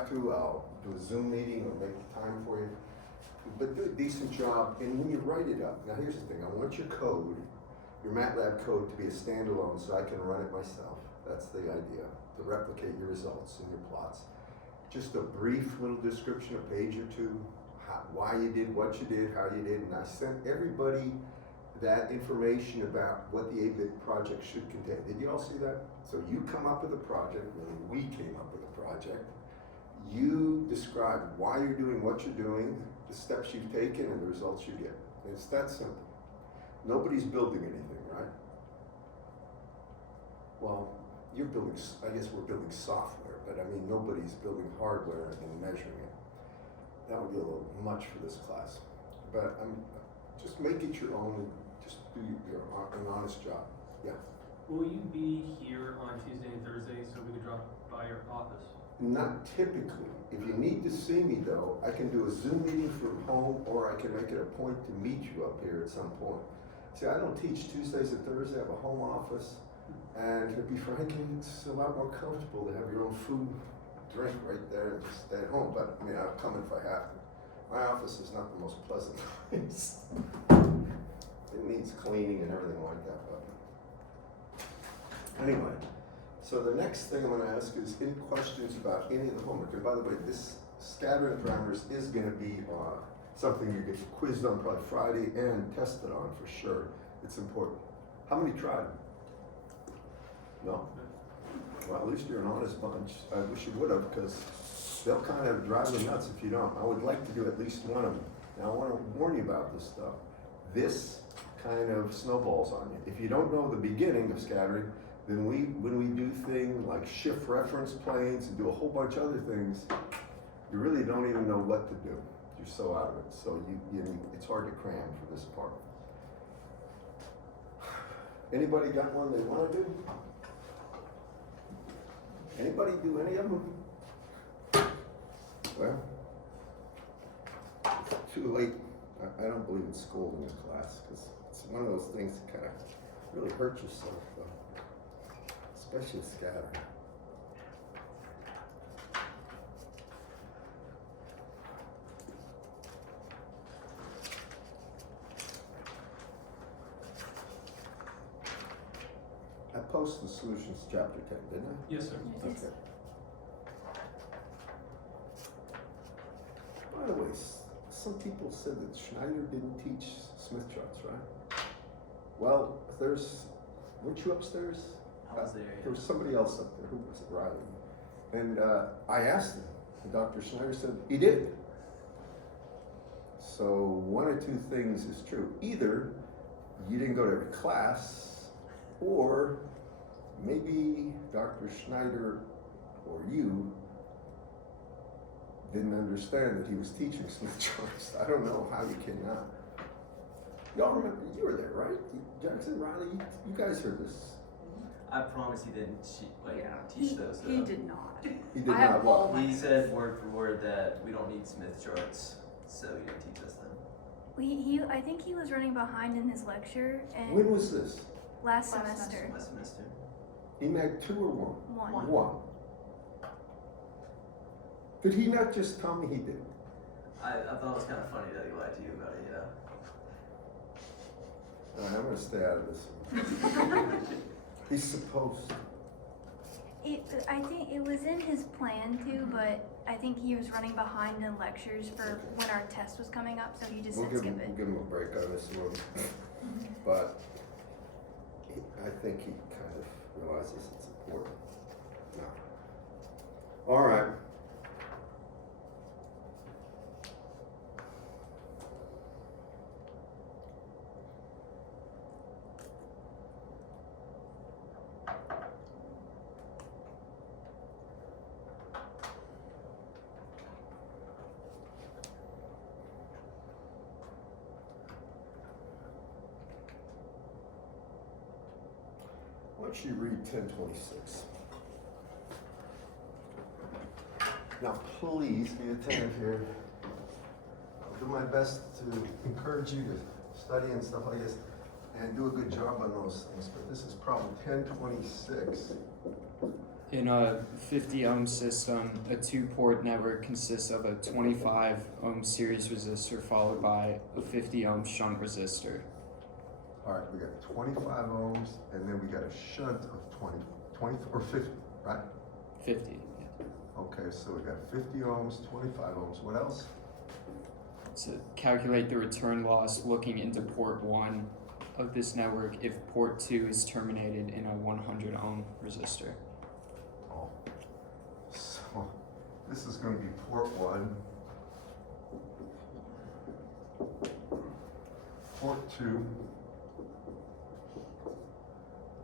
have to, I'll do a Zoom meeting or make time for you. But do a decent job, and when you write it up, now here's the thing, I want your code, your MATLAB code to be a standalone so I can run it myself. That's the idea, to replicate your results and your plots. Just a brief little description, a page or two, why you did what you did, how you did, and I sent everybody that information about what the 8-bit project should contain. Did you all see that? So you come up with a project, and we came up with a project. You describe why you're doing what you're doing, the steps you've taken, and the results you get. It's that simple. Nobody's building anything, right? Well, you're building, I guess we're building software, but I mean, nobody's building hardware and measuring it. That would be a little much for this class. But just make it your own, and just do an honest job. Yeah. Will you be here on Tuesday and Thursday so we could drop by your office? Not typically. If you need to see me though, I can do a Zoom meeting from home, or I can make it a point to meet you up here at some point. See, I don't teach Tuesdays and Thursdays, I have a home office, and to be frank, it's a lot more comfortable to have your own food, drink right there and just stay at home, but I mean, I'll come if I have to. My office is not the most pleasant place. It needs cleaning and everything like that, but anyway. So the next thing I'm gonna ask is any questions about any of the homework. And by the way, this scattering parameters is gonna be something you get quizzed on probably Friday and tested on for sure. It's important. How many tried? No? Well, at least you're an honest bunch. I wish you would have, because they'll kind of drive you nuts if you don't. I would like to do at least one of them. Now I want to warn you about this stuff. This kind of snowballs on you. If you don't know the beginning of scattering, then when we do things like shift reference planes and do a whole bunch of other things, you really don't even know what to do. You're so out of it. So it's hard to cram for this part. Anybody got one they want to do? Anybody do any of them? Well, it's too late. I don't believe in scolding this class, because it's one of those things that kind of really hurt yourself, especially scattering. I posted the solutions chapter 10, didn't I? Yes, sir. Okay. By the way, some people said that Schneider didn't teach Smith charts, right? Well, weren't you upstairs? I was there, yeah. There was somebody else up there. Who was it? Riley. And I asked him, and Dr. Schneider said he did. So one or two things is true. Either you didn't go to every class, or maybe Dr. Schneider or you didn't understand that he was teaching Smith charts. I don't know how you cannot. Y'all remember, you were there, right? Jackson, Riley, you guys heard this. I promise he didn't teach those. He did not. He did not what? He said word for word that we don't need Smith charts, so he didn't teach us them. I think he was running behind in his lecture. And When was this? last semester. Last semester. EMAG 2 or 1? One. 1. Did he not just tell me he did? I thought it was kind of funny that he lied to you about it, yeah. All right, I'm gonna stay out of this. He's supposed to. I think it was in his plan to, but I think he was running behind in lectures for when our test was coming up, so he just said skip it. We'll give him a break on this one. But I think he kind of realizes it's important. No. All right. Why don't you read 1026? Now, please be attentive here. I'll do my best to encourage you to study and stuff like this and do a good job on those things, but this is problem 1026. In a 50 ohm system, a 2-port network consists of a 25 ohm series resistor followed by a 50 ohm shunt resistor. All right, we got 25 ohms, and then we got a shunt of 20 or 50, right? 50. Yeah. Okay, so we got 50 ohms, 25 ohms. What else? To calculate the return loss looking into port 1 of this network if port 2 is terminated in a 100 ohm resistor. Oh, so this is going to be port 1, port 2,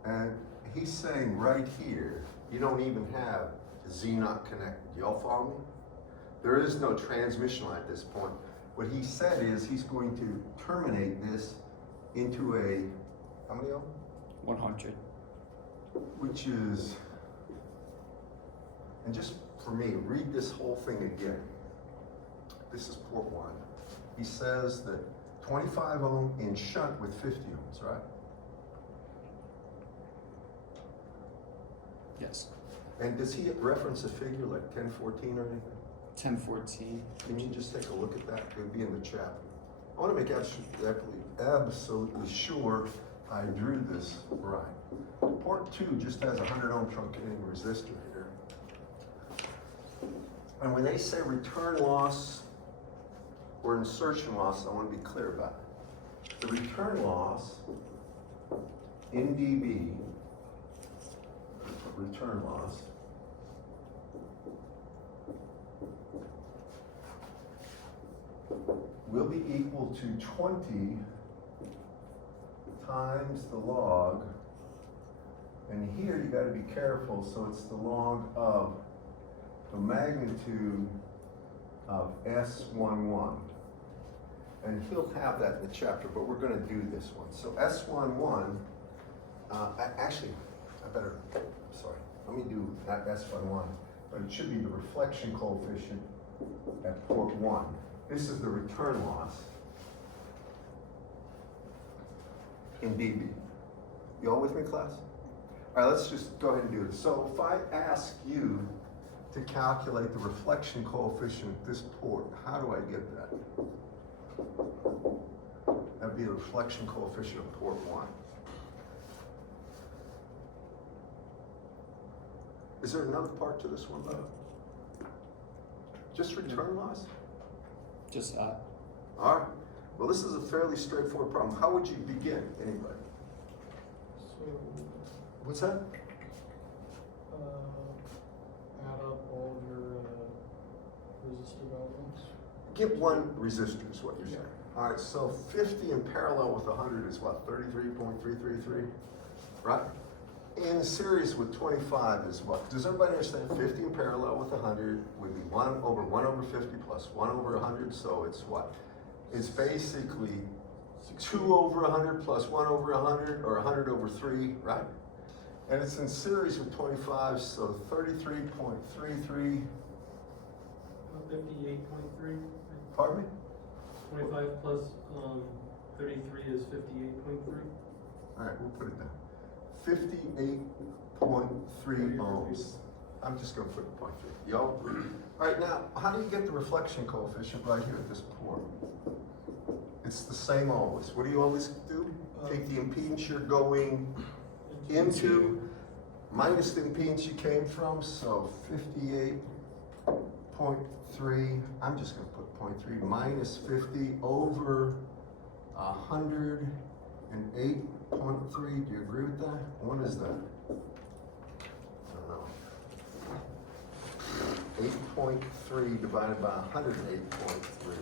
and he's saying right here, you don't even have Z0 connected. Y'all follow me? There is no transmission line at this point. What he said is he's going to terminate this into a, how many ohm? 100. Which is, and just for me, read this whole thing again. This is port 1. He says that 25 ohm in shunt with 50 ohms, right? Yes. And does he reference a figure like 1014 or anything? 1014. Can you just take a look at that? It'll be in the chat. I want to make absolutely sure I drew this right. Port 2 just has a 100 ohm truncating resistor here. And when they say return loss or insertion loss, I want to be clear about it. The return loss in dB, return loss, will be equal to 20 times the log, and here you got to be careful, so it's the log of the magnitude of S11. And he'll have that in the chapter, but we're going to do this one. So S11, actually, let me do not S11, but it should be the reflection coefficient at port 1. This is the return loss in dB. You all with me, class? All right, let's just go ahead and do this. So if I ask you to calculate the reflection coefficient at this port, how do I get that? That'd be the reflection coefficient of port 1. Is there another part to this one, though? Just return loss? Just that. All right. Well, this is a fairly straightforward problem. How would you begin, anybody? So, What's that? add up all of your resistor values. Get one resistor is what you're saying. All right, so 50 in parallel with 100 is what, 33.333, right? In series with 25 is what? Does everybody understand 50 in parallel with 100 would be 1 over 50 plus 1 over 100, so it's what? It's basically 2 over 100 plus 1 over 100, or 100 over 3, right? And it's in series with 25, so 33.33, 58.3. pardon me? 25 plus 33 is 58.3. All right, we'll put it down. 58.3 ohms. I'm just gonna put 0.3. Y'all? All right, now, how do you get the reflection coefficient right here at this port? It's the same always. What do you always do? Take the impedance you're going into minus the impedance you came from, so 58.3, I'm just gonna put 0.3 minus 50 over 108.3. Do you agree with that? What is that? I don't know. 8.3 divided by 108.3.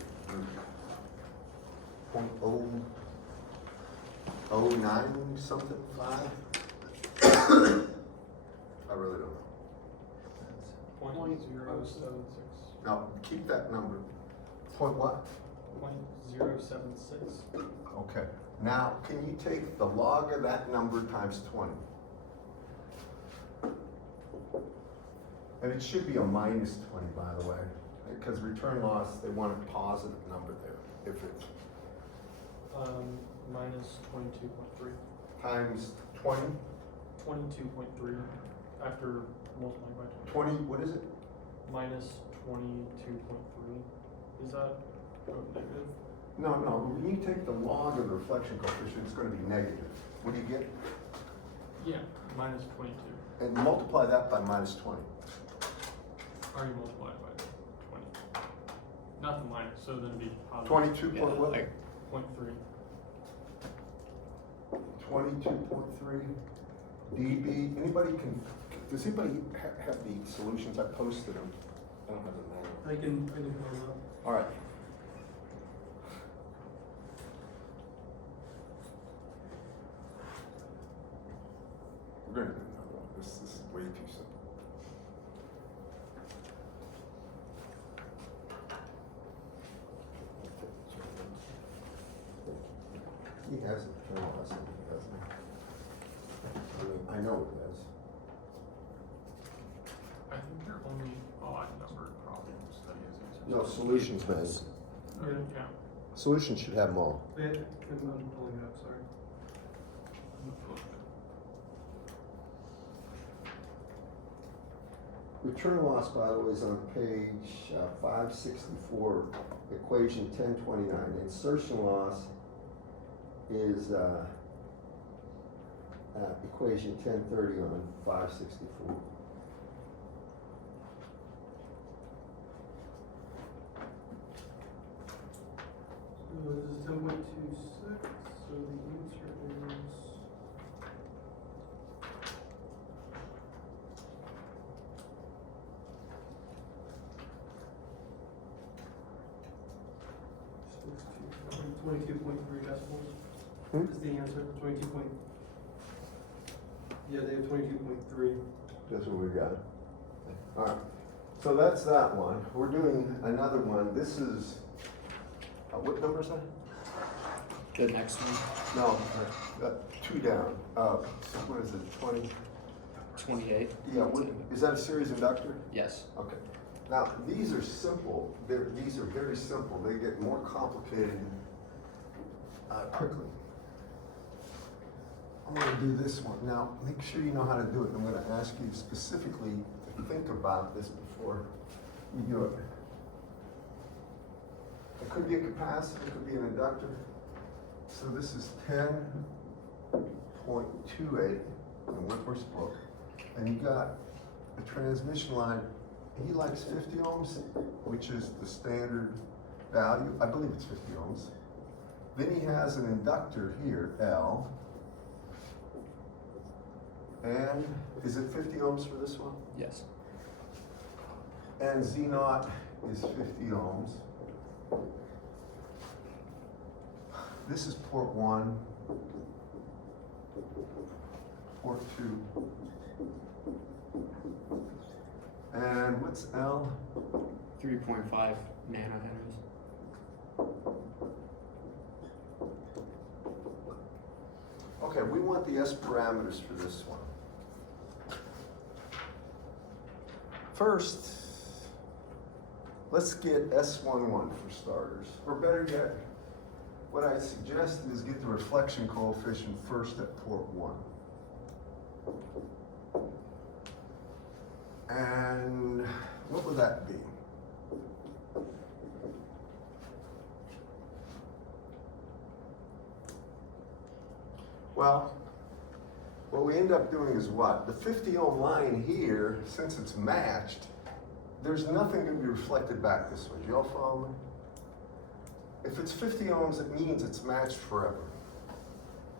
0.009 something, 5? I really don't know. .076. Now, keep that number. Point what? .076. Okay. Now, can you take the log of that number times 20? And it should be a minus 20, by the way, because return loss, they want a positive number there. If it's Minus 22.3. times 20, 22.3 after multiplying by 20, what is it? minus 22.3. Is that negative? No, when you take the log of the reflection coefficient, it's gonna be negative. What do you get? Yeah, minus 22. And multiply that by minus 20. Already multiplied by 20. Not the minus, so then it'd be positive. 22 Yeah, point what? like 0.3. 22.3 dB. Anybody does anybody have the solutions? I posted them. I don't have the manual. I can pull it up. All right. We're gonna do another one. This is way too simple. He has it. He doesn't. I mean, I know it does. I think they're only odd numbered problems that he has answers. No, solutions does. Yeah. Solutions should have them all. I'm pulling it up, sorry. Return loss, by the way, is on page 564, equation 1029. Insertion loss is equation 1030 on 564. So this is 10.26, so the answer is. So it's 22.3 decibels is the answer, 22 point. Yeah, they have 22.3. That's what we got. All right. So that's that one. We're doing another one. This is, what number is that? the next one, No, two down. What is it, 20? 28. Yeah, is that a series inductor? Yes. Okay. Now, these are simple. These are very simple. They get more complicated quickly. I'm going to do this one. Now, make sure you know how to do it. I'm going to ask you specifically to think about this before you do it. It could be a capacitor, it could be an inductor. So this is 10.28 in Whitworth's book. And you got a transmission line. He likes 50 ohms, which is the standard value. I believe it's 50 ohms. Then he has an inductor here, L. And is it 50 ohms for this one? Yes. And Z naught is 50 ohms. This is port 1, port 2. And what's L? 3.5 nanohenries. Okay, we want the S parameters for this one. First, let's get S11 for starters. Or better yet, what I suggest is get the reflection coefficient first at port 1. And what would that be? Well, what we end up doing is what? The 50 ohm line here, since it's matched, there's nothing going to be reflected back this way. Do y'all follow me? If it's 50 ohms, it means it's matched forever.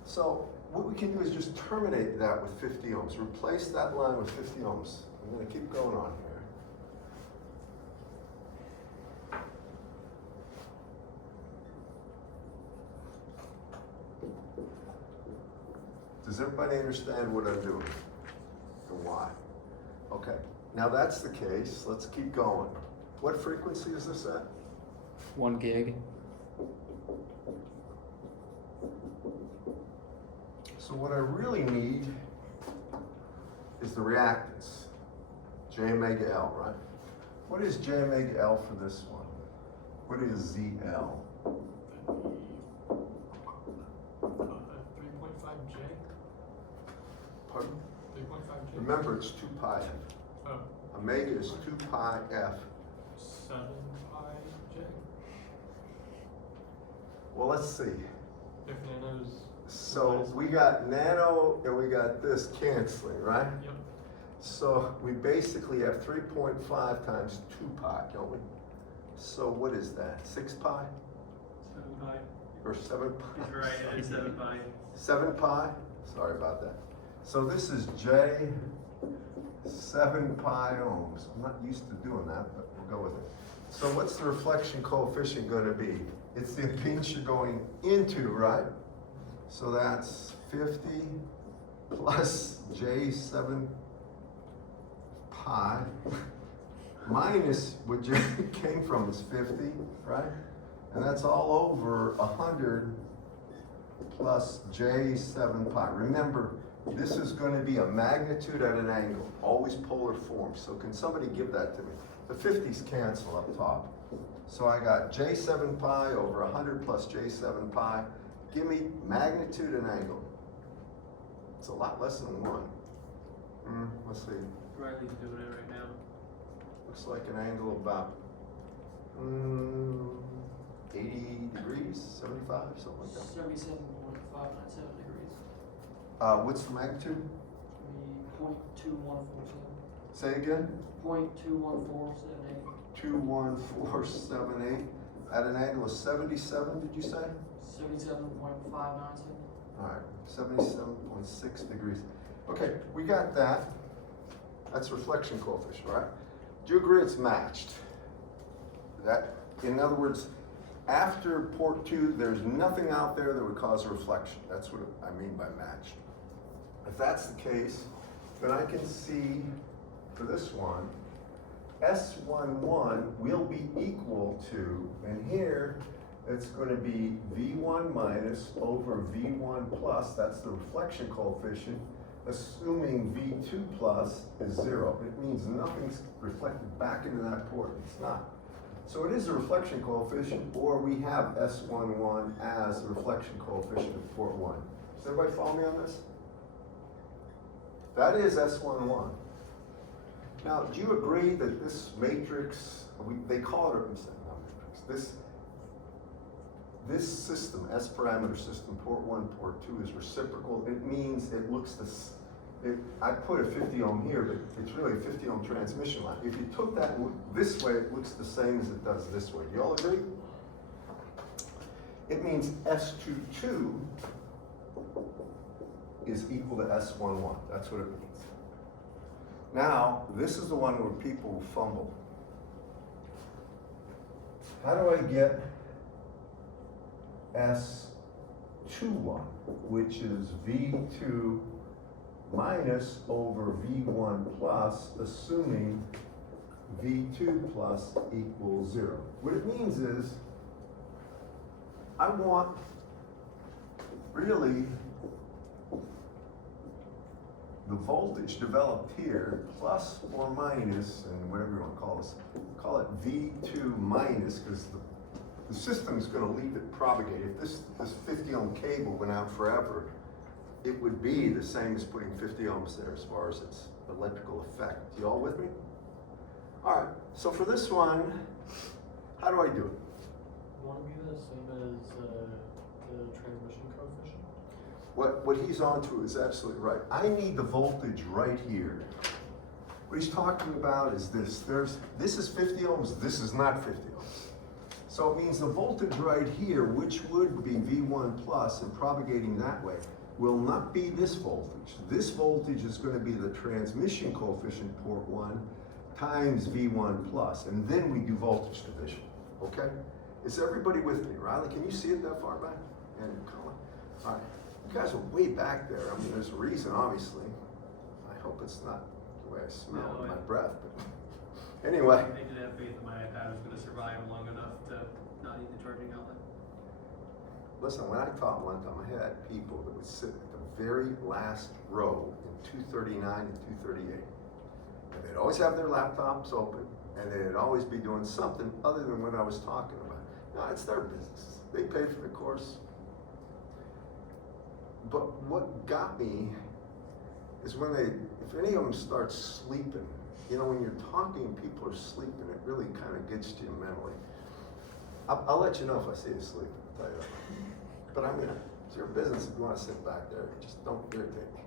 So what we can do is just terminate that with 50 ohms. Replace that line with 50 ohms. I'm going to keep going on here. Does everybody understand what I'm doing and why? Okay, now that's the case. Let's keep going. What frequency is this at? 1 gig. So what I really need is the reactance, J omega L, right? What is J omega L for this one? What is ZL? 3.5J? Pardon? 3.5J? Remember, it's 2 pi. Oh, Omega is 2 pi f. 7 pi j. Well, let's see. If nano's. So we got nano and we got this canceling, right? Yep. So we basically have 3.5 times 2 pi, don't we? So what is that? 6 pi 7 pi. or 7 pi? He's right, it's 7 pi. 7 pi? Sorry about that. So this is J 7 pi ohms. I'm not used to doing that, but we'll go with it. So what's the reflection coefficient going to be? It's the impedance you're going into, right? So that's 50 plus J 7 pi minus what J came from is 50, right? And that's all over 100 plus J 7 pi. Remember, this is going to be a magnitude at an angle, always polar form. So can somebody give that to me? The 50s cancel up top. So I got J 7 pi over 100 plus J 7 pi. Give me magnitude and angle. It's a lot less than 1. Let's see. Riley's doing it right now. Looks like an angle of about 80 degrees, 75, something like that. 77.597 degrees. What's the magnitude? Be 0.2147. Say again? 0.21478. 21478 at an angle of 77, did you say? 77.597. All right, 77.6 degrees. Okay, we got that. That's reflection coefficient, right? Do you agree it's matched? That, in other words, after port 2, there's nothing out there that would cause a reflection. That's what I mean by matched. If that's the case, then I can see for this one, S11 will be equal to, and here it's going to be V1 minus over V1 plus, that's the reflection coefficient, assuming V2 plus is 0. It means nothing's reflected back into that port. It's not. So it is a reflection coefficient, or we have S11 as the reflection coefficient of port 1. Does everybody follow me on this? That is S11. Now, do you agree that this matrix, they call it, I'm saying not matrix, this system, S parameter system, port 1, port 2 is reciprocal. It means it looks this, I put a 50 ohm here, but it's really a 50 ohm transmission line. If you took that this way, it looks the same as it does this way. Do you all agree? It means S22 is equal to S11. That's what it means. Now, this is the one where people fumble. How do I get S21, which is V2 minus over V1 plus, assuming V2 plus equals 0? What it means is, I want really the voltage developed here, plus or minus, and whatever you want to call this, call it V2 minus, because the system's going to leave it propagate. If this 50 ohm cable went out forever, it would be the same as putting 50 ohms there as far as its electrical effect. You all with me? All right, so for this one, how do I do it? Want to be the same as the transmission coefficient? What he's onto is absolutely right. I need the voltage right here. What he's talking about is this. This is 50 ohms, this is not 50 ohms. So it means the voltage right here, which would be V1 plus and propagating that way, will not be this voltage. This voltage is going to be the transmission coefficient, port 1, times V1 plus, and then we do voltage division, okay? Is everybody with me? Riley, can you see it that far back? And Colin? All right. You guys are way back there. I mean, there's a reason, obviously. I hope it's not the way I smell with my breath, but anyway. They did have faith that my iPad was going to survive long enough to not need the charging outlet. Listen, when I taught one time, I had people that would sit at the very last row in 239 and 238. And they'd always have their laptops open, and they'd always be doing something other than what I was talking about. No, it's their business. They paid for the course. But what got me is when if any of them start sleeping you know, when you're talking, people are sleeping, it really kind of gets to you mentally. I'll let you know if I see you sleep, I'll tell you that. But I mean, it's your business if you want to sit back there, just don't irritate me.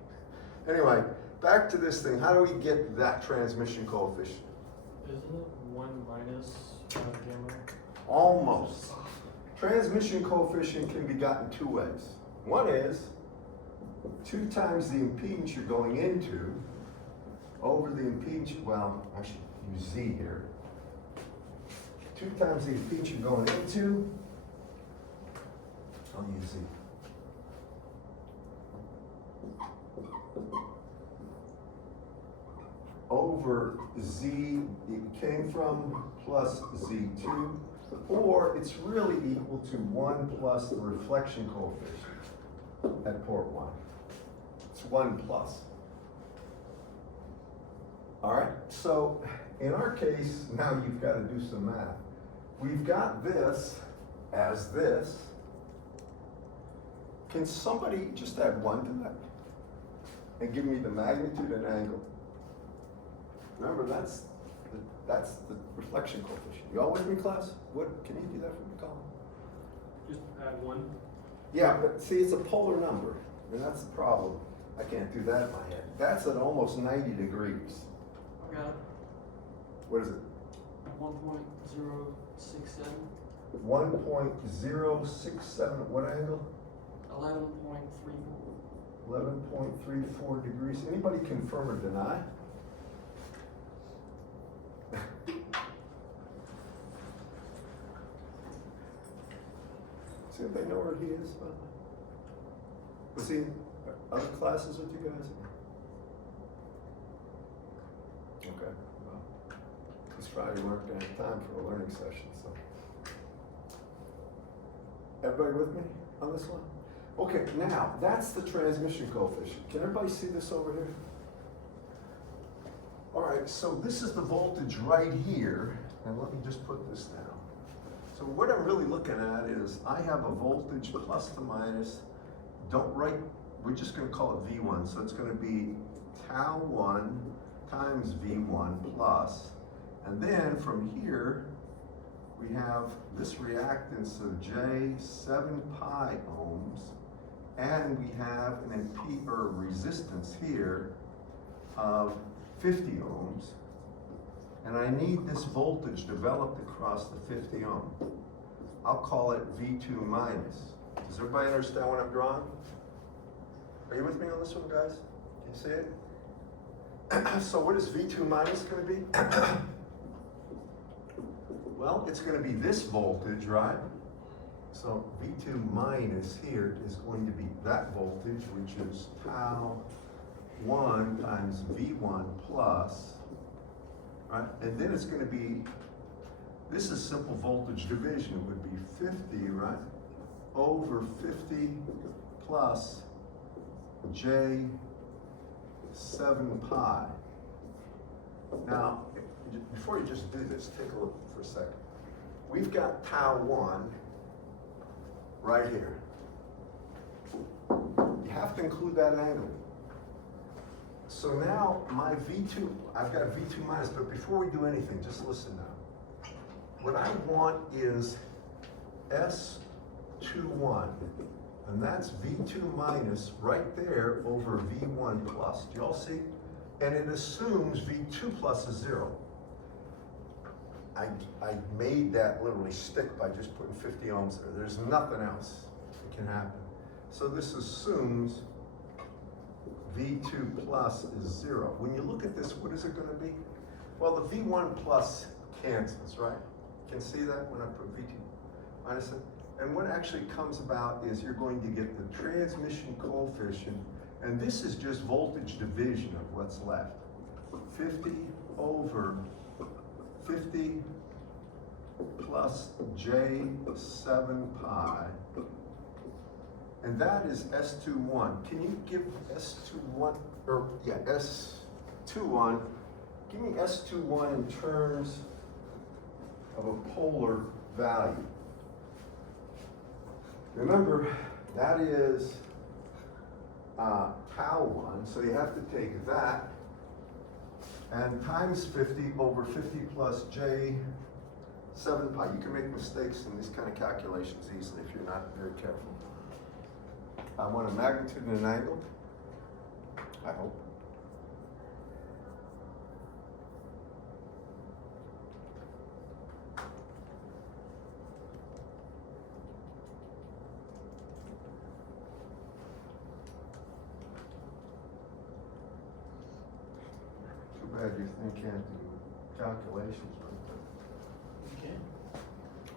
Anyway, back to this thing, how do we get that transmission coefficient? Isn't it 1 minus gamma? Almost. Transmission coefficient can be gotten two ways. One is 2 times the impedance you're going into over the impedance, well, I should use Z here. 2 times the impedance you're going into, I'll use Z. Over Z it came from plus Z2, or it's really equal to 1 plus the reflection coefficient at port 1. It's 1 plus. All right, so in our case, now you've got to do some math. We've got this as this. Can somebody just add 1 to that? And give me the magnitude and angle? Remember, that's the reflection coefficient. You all with me, class? What, can you do that for me, Colin? Just add 1. Yeah, but see, it's a polar number, and that's the problem. I can't do that in my head. That's at almost 90 degrees. I got it. What is it? 1.067. 1.067, what angle? 11.34. 11.34 degrees. Anybody confirm or deny? See if they know where he is. Was he in other classes with you guys? Okay, well, this Friday we weren't gonna have time for a learning session, so. Everybody with me on this one? Okay, now, that's the transmission coefficient. Can everybody see this over here? All right, so this is the voltage right here, and let me just put this down. So what I'm really looking at is I have a voltage plus to minus, don't write, we're just gonna call it V1, so it's gonna be tau 1 times V1 plus, and then from here, we have this reactance of J 7 pi ohms, and we have an resistance here of 50 ohms, and I need this voltage developed across the 50 ohm. I'll call it V2 minus. Does everybody understand what I'm drawing? Are you with me on this one, guys? Can you see it? So what is V2 minus going to be? Well, it's going to be this voltage, right? So V2 minus here is going to be that voltage, which is tau 1 times V1 plus, right? And then it's going to be, this is simple voltage division. It would be 50, right? Over 50 plus J 7 pi. Now, before you just do this, take a look for a second. We've got tau 1 right here. You have to include that angle. So now my V2, I've got V2 minus, but before we do anything, just listen now. What I want is S21, and that's V2 minus right there over V1 plus. Do y'all see? And it assumes V2 plus is 0. I made that literally stick by just putting 50 ohms there. There's nothing else that can happen. So this assumes V2 plus is 0. When you look at this, what is it going to be? Well, the V1 plus cancels, right? You can see that when I put V2 minus it. And what actually comes about is you're going to get the transmission coefficient, and this is just voltage division of what's left. 50 over 50 plus J 7 pi, and that is S21. Can you give S21, or yeah, S21, give me S21 in terms of a polar value. Remember, that is tau 1, so you have to take that And times 50 over 50 plus j 7 pi. You can make mistakes in these kind of calculations easily if you're not very careful. I want a magnitude and an angle, I hope. Too bad you can't do calculations with Okay.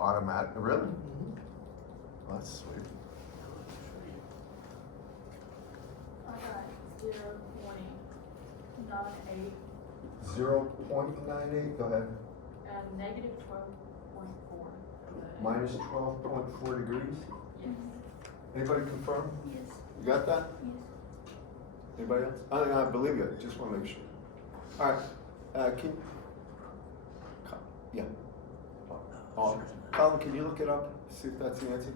automatic, really? Oh, that's sweet. I got 0.98 0.98, go ahead. and negative 12.4. Minus 12.4 degrees. Yes. Anybody confirm? Yes, You got that? yes. Anybody else? I believe you, just wanna make sure. All right, yeah. Colin, can you look it up, see if that's the answer?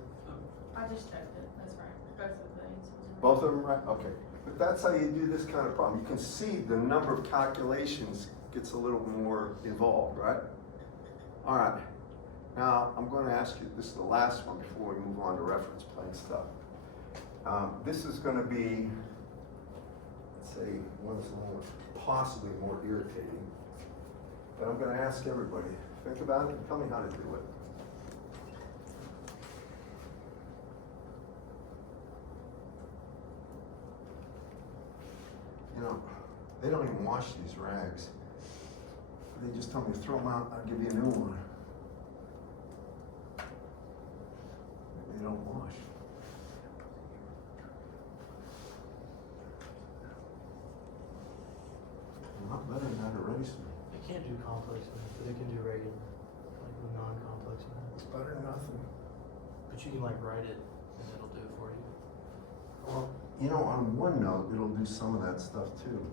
I just checked it, that's right. Both of the answers. are Both of them right? Okay. But that's how you do this kind of problem. You can see the number of calculations gets a little more involved, right? All right. Now, I'm going to ask you, this is the last one before we move on to reference plane stuff. This is going to be, let's say, one that's possibly more irritating. But I'm going to ask everybody, think about it and tell me how to do it. You know, they don't even wash these rags. They just tell me to throw them out, I'll give you a new one. They don't wash. I'm not better than that erase me. They can't do complex math, but they can do regular, like the non-complex math. It's better than nothing. But you can like write it and it'll do it for you. Well, you know, on OneNote, it'll do some of that stuff too.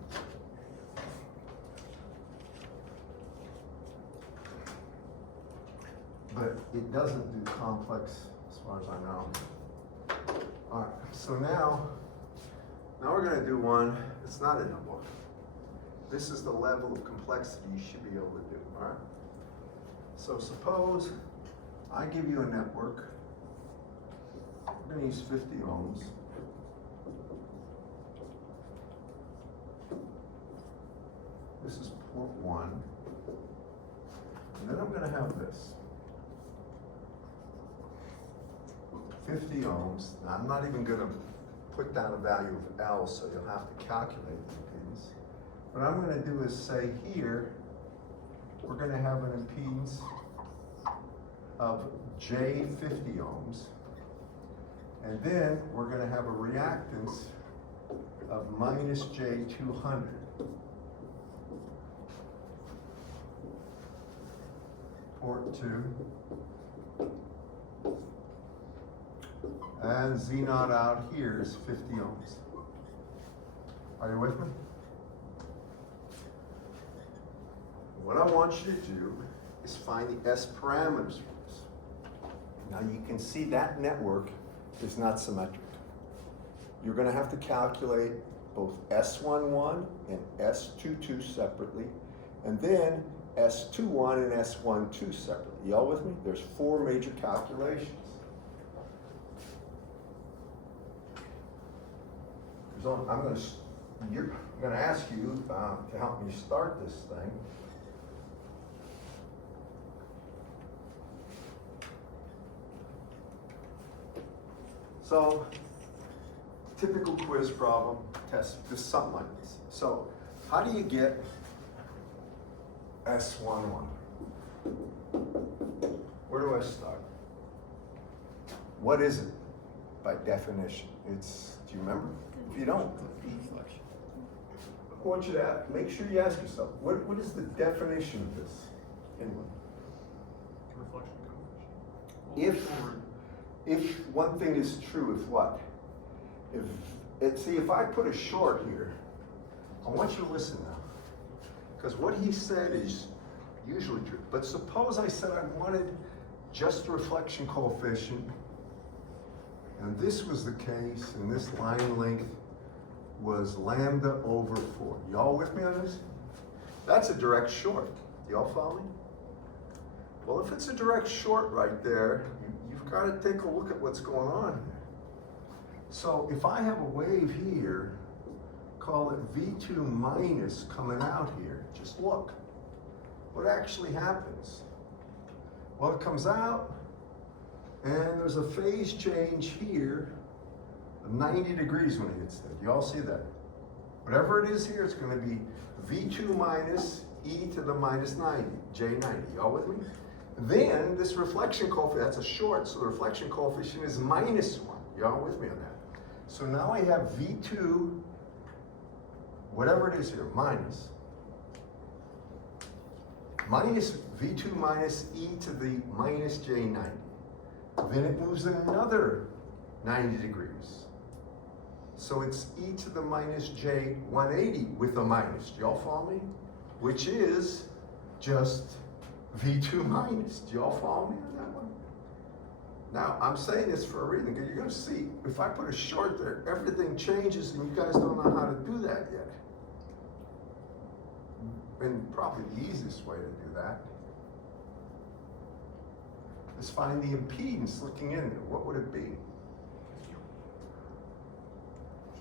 But it doesn't do complex as far as I know. All right, so now we're gonna do one, it's not in the book. This is the level of complexity you should be able to do, all right? So suppose I give you a network. We're gonna use 50 ohms. This is port 1. And then I'm gonna have this. 50 ohms. Now, I'm not even gonna put down a value of L, so you'll have to calculate the impedance. What I'm gonna do is say here, we're gonna have an impedance of J 50 ohms. And then we're gonna have a reactance of minus J 200. Port 2. And Z naught out here is 50 ohms. Are you with me? What I want you to do is find the S parameters for this. Now you can see that network is not symmetric. You're going to have to calculate both S11 and S22 separately, and then S21 and S12 separately. Y'all with me? There's 4 major calculations. So I'm going to ask you to help me start this thing. So, typical quiz problem, test, just something like this. So, how do you get S11? Where do I start? What is it by definition? It's, do you remember? If you don't, Deflection. I want you to make sure you ask yourself, what is the definition of this? Anyway. Reflection coefficient. If one thing is true, if what? If I put a short here, I want you to listen now. Because what he said is usually true. But suppose I said I wanted just reflection coefficient, and this was the case, and this line length was lambda over 4. Y'all with me on this? That's a direct short. Do y'all follow me? Well, if it's a direct short right there, you've got to take a look at what's going on here. So if I have a wave here, call it V2 minus coming out here, just look. What actually happens? Well, it comes out, and there's a phase change here of 90 degrees when it hits there. Do you all see that? Whatever it is here, it's going to be V2 minus e to the minus 90, J90. Y'all with me? Then this reflection coefficient, that's a short, so the reflection coefficient is -1. Y'all with me on that? So now I have V2, whatever it is here, minus V2 minus e to the minus J90. Then it moves another 90 degrees. So it's e to the minus J180 with a minus. Do y'all follow me? Which is just V2 minus. Do y'all follow me on that one? Now, I'm saying this for a reason, because you're going to see, if I put a short there, everything changes, and you guys don't know how to do that yet. And probably the easiest way to do that is find the impedance looking in there. What would it be?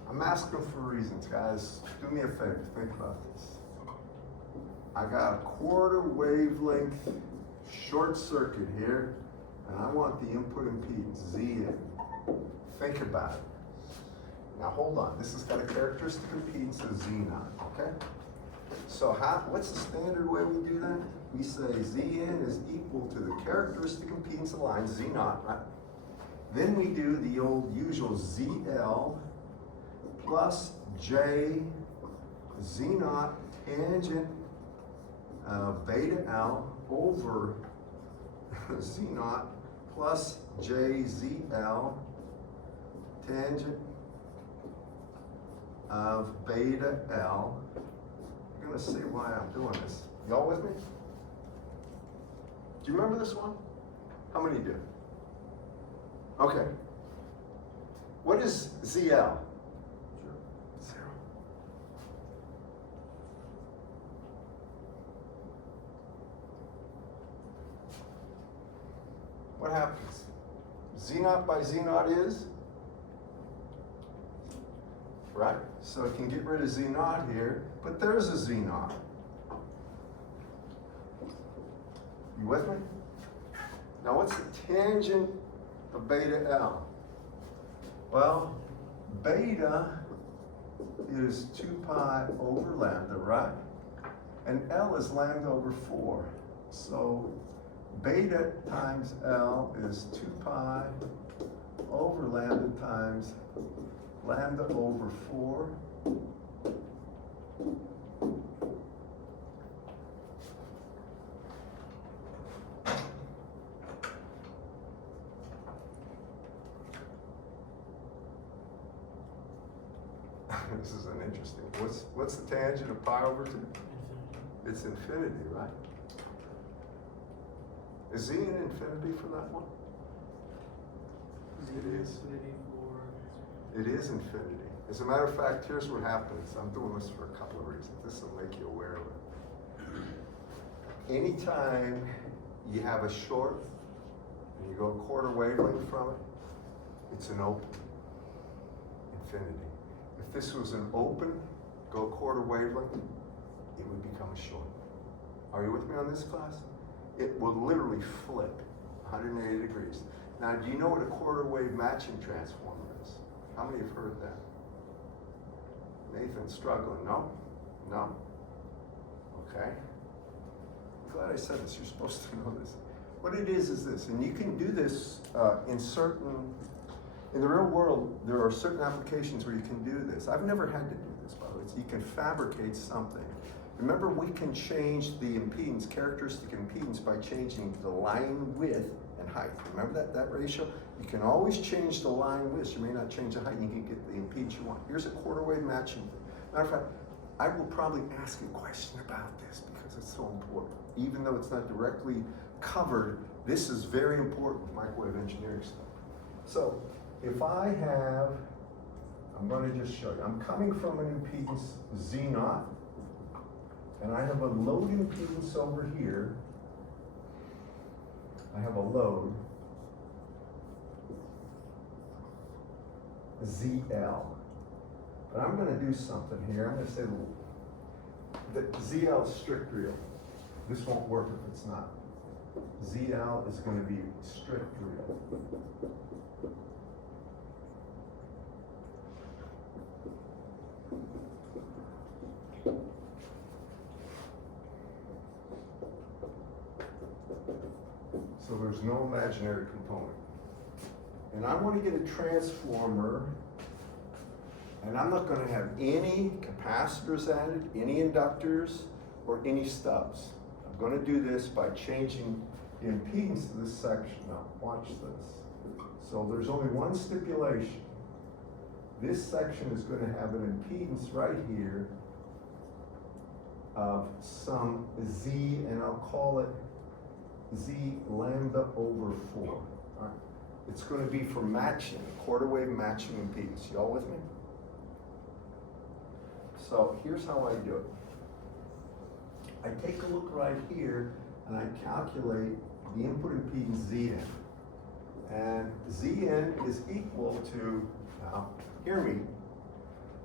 I'm asking for reasons, guys. Do me a favor, think about this. I got a quarter wavelength short circuit here, and I want the input impedance, Z in. Think about it. Now hold on, this has got a characteristic impedance of Z naught, okay? So what's the standard way we do that? We say Zn is equal to the characteristic impedance of the line, Z naught, right? Then we do the old usual ZL plus J Z naught tangent beta L over Z naught plus JZL tangent of beta L. You're gonna see why I'm doing this. Y'all with me? Do you remember this one? How many do? Okay. What is ZL? Zero. What happens? Z naught by Z naught is? Right? So I can get rid of Z naught here, but there's a Z naught. You with me? Now what's the tangent of beta L? Well, beta is 2 pi over lambda, right? And L is lambda over 4. So beta times L is 2 pi over lambda times lambda over 4. This is an interesting. What's the tangent of pi over 2? Infinity. It's infinity, right? Is Z an infinity for that one? It is. Infinity for. It is infinity. As a matter of fact, here's what happens. I'm doing this for a couple of reasons. This will make you aware of it. Anytime you have a short and you go a quarter wavelength from it, it's an open. Infinity. If this was an open, go quarter wavelength, it would become a short. Are you with me on this, class? It will literally flip 180 degrees. Now, do you know what a quarter wave matching transformer is? How many have heard that? Nathan's struggling. No? No? Okay. I'm glad I said this. You're supposed to know this. What it is this, and you can do this in the real world, there are certain applications where you can do this. I've never had to do this, by the way. You can fabricate something. Remember, we can change the impedance, characteristic impedance, by changing the line width and height. Remember that ratio? You can always change the line width. You may not change the height, and you can get the impedance you want. Here's a quarter wave matching. Matter of fact, I will probably ask a question about this because it's so important. Even though it's not directly covered, this is very important with microwave engineering stuff. So, if I have, I'm going to just show you, I'm coming from an impedance Z naught, and I have a load impedance over here. I have a load, ZL. But I'm gonna do something here. I'm gonna say that ZL is strict real. This won't work if it's not. ZL is gonna be strict real. So there's no imaginary component. And I want to get a transformer, and I'm not going to have any capacitors added, any inductors, or any stubs. I'm going to do this by changing the impedance of this section. Now, watch this. So there's only one stipulation. This section is going to have an impedance right here of some Z, and I'll call it Z lambda over 4. All right. It's going to be for matching, quarter wave matching impedance. Y'all with me? So here's how I do it. I take a look right here and I calculate the input impedance Zn. And Zn is equal to, now hear me,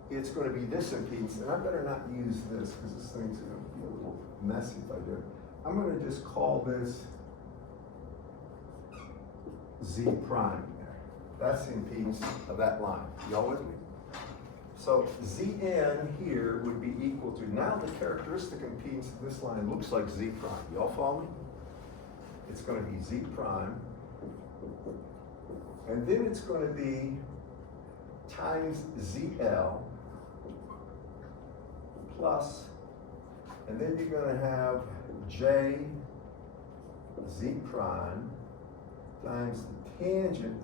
it's going to be this impedance, and I better not use this because this thing's going to be a little messy if I do it. I'm going to just call this Z prime there. That's the impedance of that line. Y'all with me? So Zn here would be equal to, now the characteristic impedance of this line looks like Z prime. Y'all follow me? It's going to be Z prime. And then it's going to be times ZL plus, and then you're going to have J Z prime times the tangent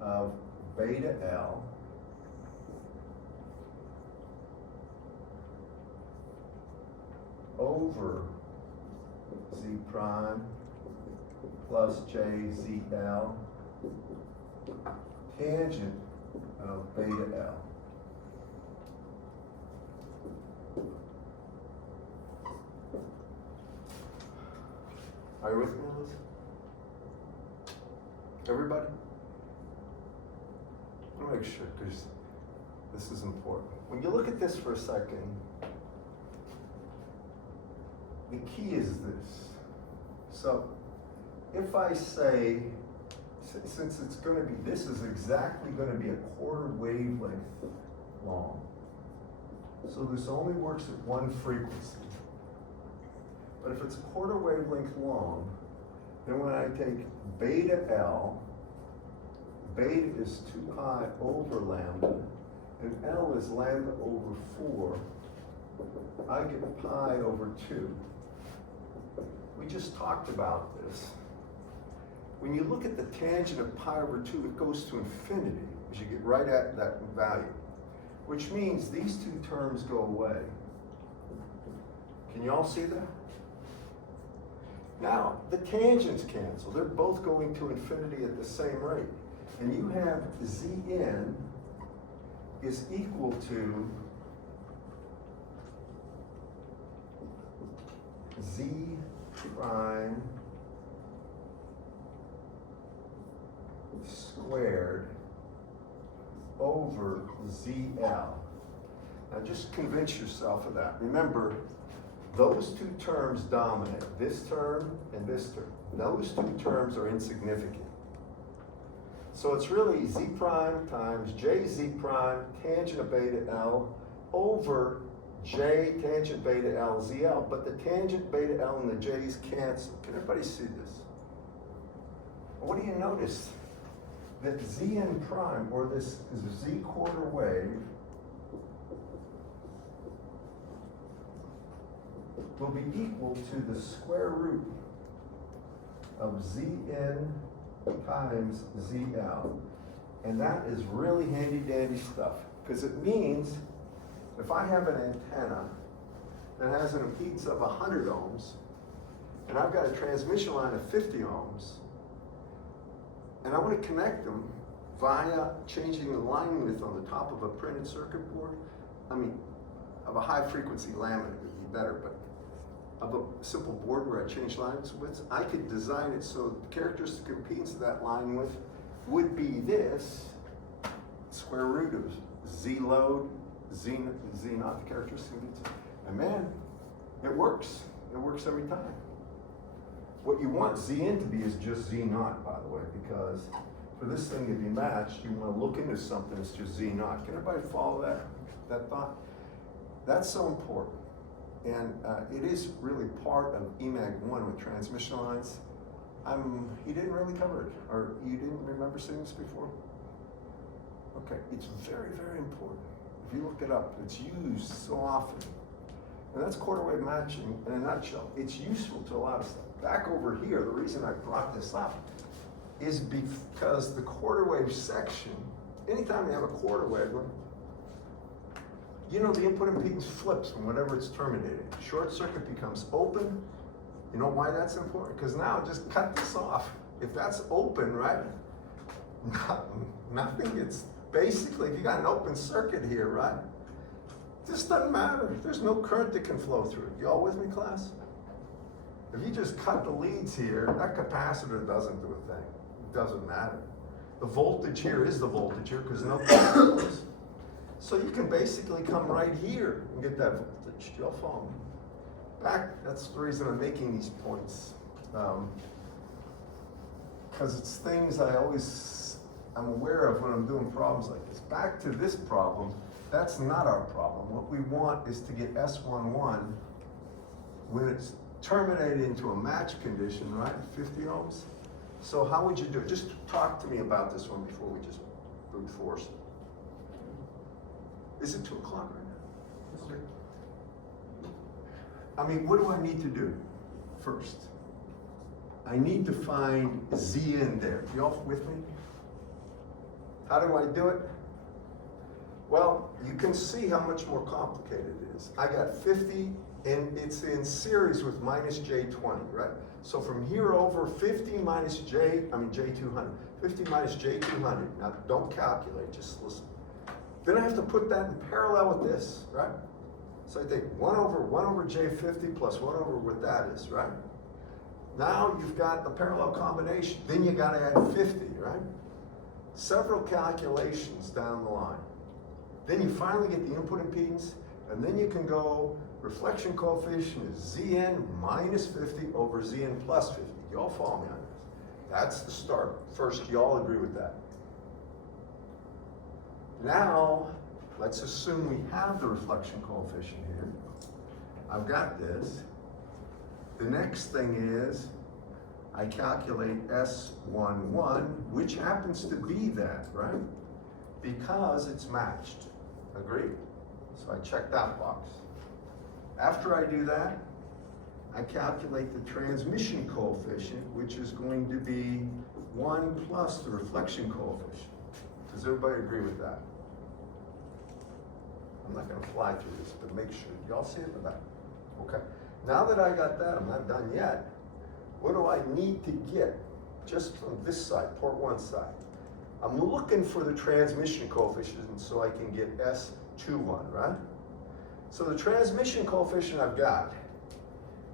of beta L over Z prime plus J Z L tangent of beta L. Are you with me on this? Everybody? I want to make sure, because this is important. When you look at this for a second, the key is this. So, if I say, since it's going to be, this is exactly going to be a quarter wavelength long. So this only works at one frequency. But if it's a quarter wavelength long, then when I take beta L, beta is 2 pi over lambda, and L is lambda over 4, I get pi over 2. We just talked about this. When you look at the tangent of pi over 2, it goes to infinity, as you get right at that value, which means these two terms go away. Can you all see that? Now, the tangents cancel. They're both going to infinity at the same rate. And you have Zn is equal to Z prime squared over ZL. Now just convince yourself of that. Remember, those two terms dominate, this term and this term. Those two terms are insignificant. So it's really Z prime times J Z prime tangent of beta L over J tangent beta L ZL. But the tangent beta L and the J's cancel. Can everybody see this? What do you notice? That Zn prime, or this Z quarter wave, will be equal to the square root of Zn times ZL. And that is really handy dandy stuff, because it means if I have an antenna that has an impedance of 100 ohms, and I've got a transmission line of 50 ohms, and I want to connect them via changing the line width on the top of a printed circuit board, I mean, of a high frequency laminate would be better, but of a simple board where I change line widths, I could design it so the characteristic impedance of that line width would be this square root of Z load, Z naught, the characteristic impedance. And man, it works. It works every time. What you want Zn to be is just Z naught, by the way, because for this thing to be matched, you want to look into something that's just Z naught. Can everybody follow that thought? That's so important. And it is really part of EMAG 1 with transmission lines. You didn't really cover it, or you didn't remember seeing this before? Okay, it's very, very important. If you look it up, it's used so often. And that's quarter wave matching in a nutshell. It's useful to a lot of stuff. Back over here, the reason I brought this up is because the quarter wave section, anytime you have a quarter wave, you know the input impedance flips from whatever it's terminated. Short circuit becomes open. You know why that's important? Because now just cut this off. If that's open, right? Nothing. It's basically, if you got an open circuit here, right? This doesn't matter. There's no current that can flow through it. You all with me, class? If you just cut the leads here, that capacitor doesn't do a thing. It doesn't matter. The voltage here is the voltage here because no current flows. So you can basically come right here and get that voltage. Do y'all follow me? That's the reason I'm making these points. Because it's things I'm aware of when I'm doing problems like this. Back to this problem, that's not our problem. What we want is to get S11 when it's terminated into a match condition, right? 50 ohms. So how would you do it? Just talk to me about this one before we just brute force it. Is it 2 o'clock right now? Yes, sir. I mean, what do I need to do first? I need to find Z in there. You all with me? How do I do it? Well, you can see how much more complicated it is. I got 50 and it's in series with minus J20, right? So from here over, 50 minus J200. 50 minus J200. Now don't calculate, just listen. Then I have to put that in parallel with this, right? So I take 1 over J50 plus 1 over what that is, right? Now you've got the parallel combination. Then you got to add 50, right? Several calculations down the line. Then you finally get the input impedance, and then you can go reflection coefficient is Zn minus 50 over Zn plus 50. Y'all follow me on this? That's the start. First, y'all agree with that? Now, let's assume we have the reflection coefficient here. I've got this. The next thing is I calculate S11, which happens to be that, right? Because it's matched. Agreed? So I check that box. After I do that, I calculate the transmission coefficient, which is going to be 1 plus the reflection coefficient. Does everybody agree with that? I'm not going to fly through this, but make sure. Y'all see it in the back? Okay. Now that I got that, I'm not done yet. What do I need to get just from this side, port 1 side? I'm looking for the transmission coefficient so I can get S21, right? So the transmission coefficient I've got.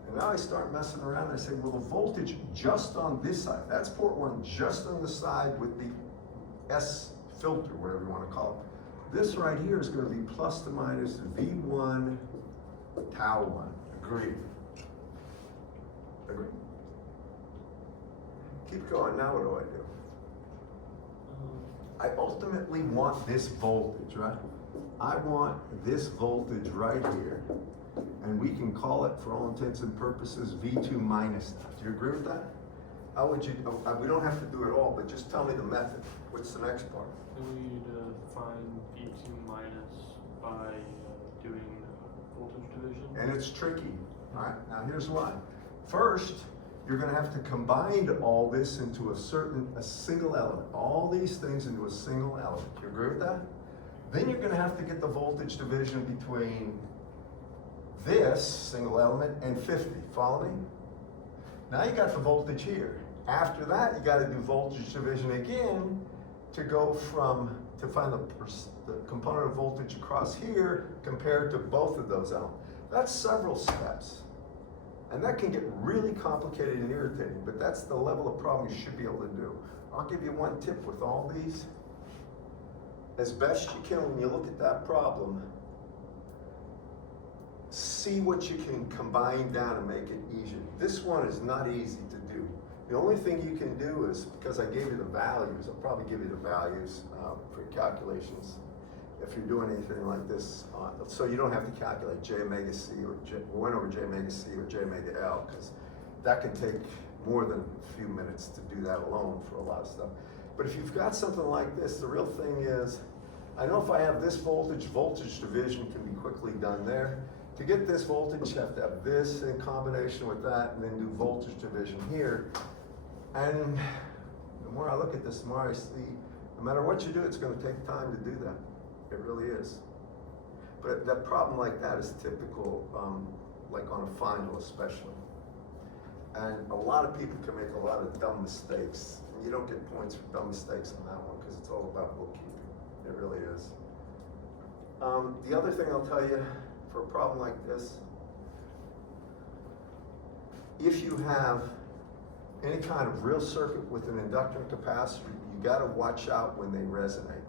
And now I start messing around. I say, well, the voltage just on this side, that's port 1, just on the side with the S filter, whatever you want to call it. This right here is going to be plus to minus V1 tau 1. Agreed? Agreed? Keep going. Now what do I do? I ultimately want this voltage, right? I want this voltage right here. And we can call it, for all intents and purposes, V2 minus that. Do you agree with that? How would you, we don't have to do it all, but just tell me the method. What's the next part? We need to find V2 minus by doing voltage division. And it's tricky, all right? Now here's why. First, you're gonna have to combine all this into a single element. All these things into a single element. You agree with that? Then you're gonna have to get the voltage division between this single element and 50. Follow me? Now you got the voltage here. After that, you gotta do voltage division again to go from to find the component of voltage across here compared to both of those elements. That's several steps. And that can get really complicated and irritating, but that's the level of problem you should be able to do. I'll give you one tip with all these. As best you can, when you look at that problem, see what you can combine down and make it easier. This one is not easy to do. The only thing you can do is, because I gave you the values, I'll probably give you the values for calculations if you're doing anything like this. So you don't have to calculate J omega C or 1 over J omega C or J omega L, because that can take more than a few minutes to do that alone for a lot of stuff. But if you've got something like this, the real thing is, I know if I have this voltage division can be quickly done there. To get this voltage, you have to have this in combination with that, and then do voltage division here. And the more I look at this, the more I see, no matter what you do, it's going to take time to do that. It really is. But that problem like that is typical, like on a final especially. And a lot of people can make a lot of dumb mistakes. And you don't get points for dumb mistakes on that one because it's all about bookkeeping. It really is. The other thing I'll tell you for a problem like this, if you have any kind of real circuit with an inductor and capacitor, you got to watch out when they resonate.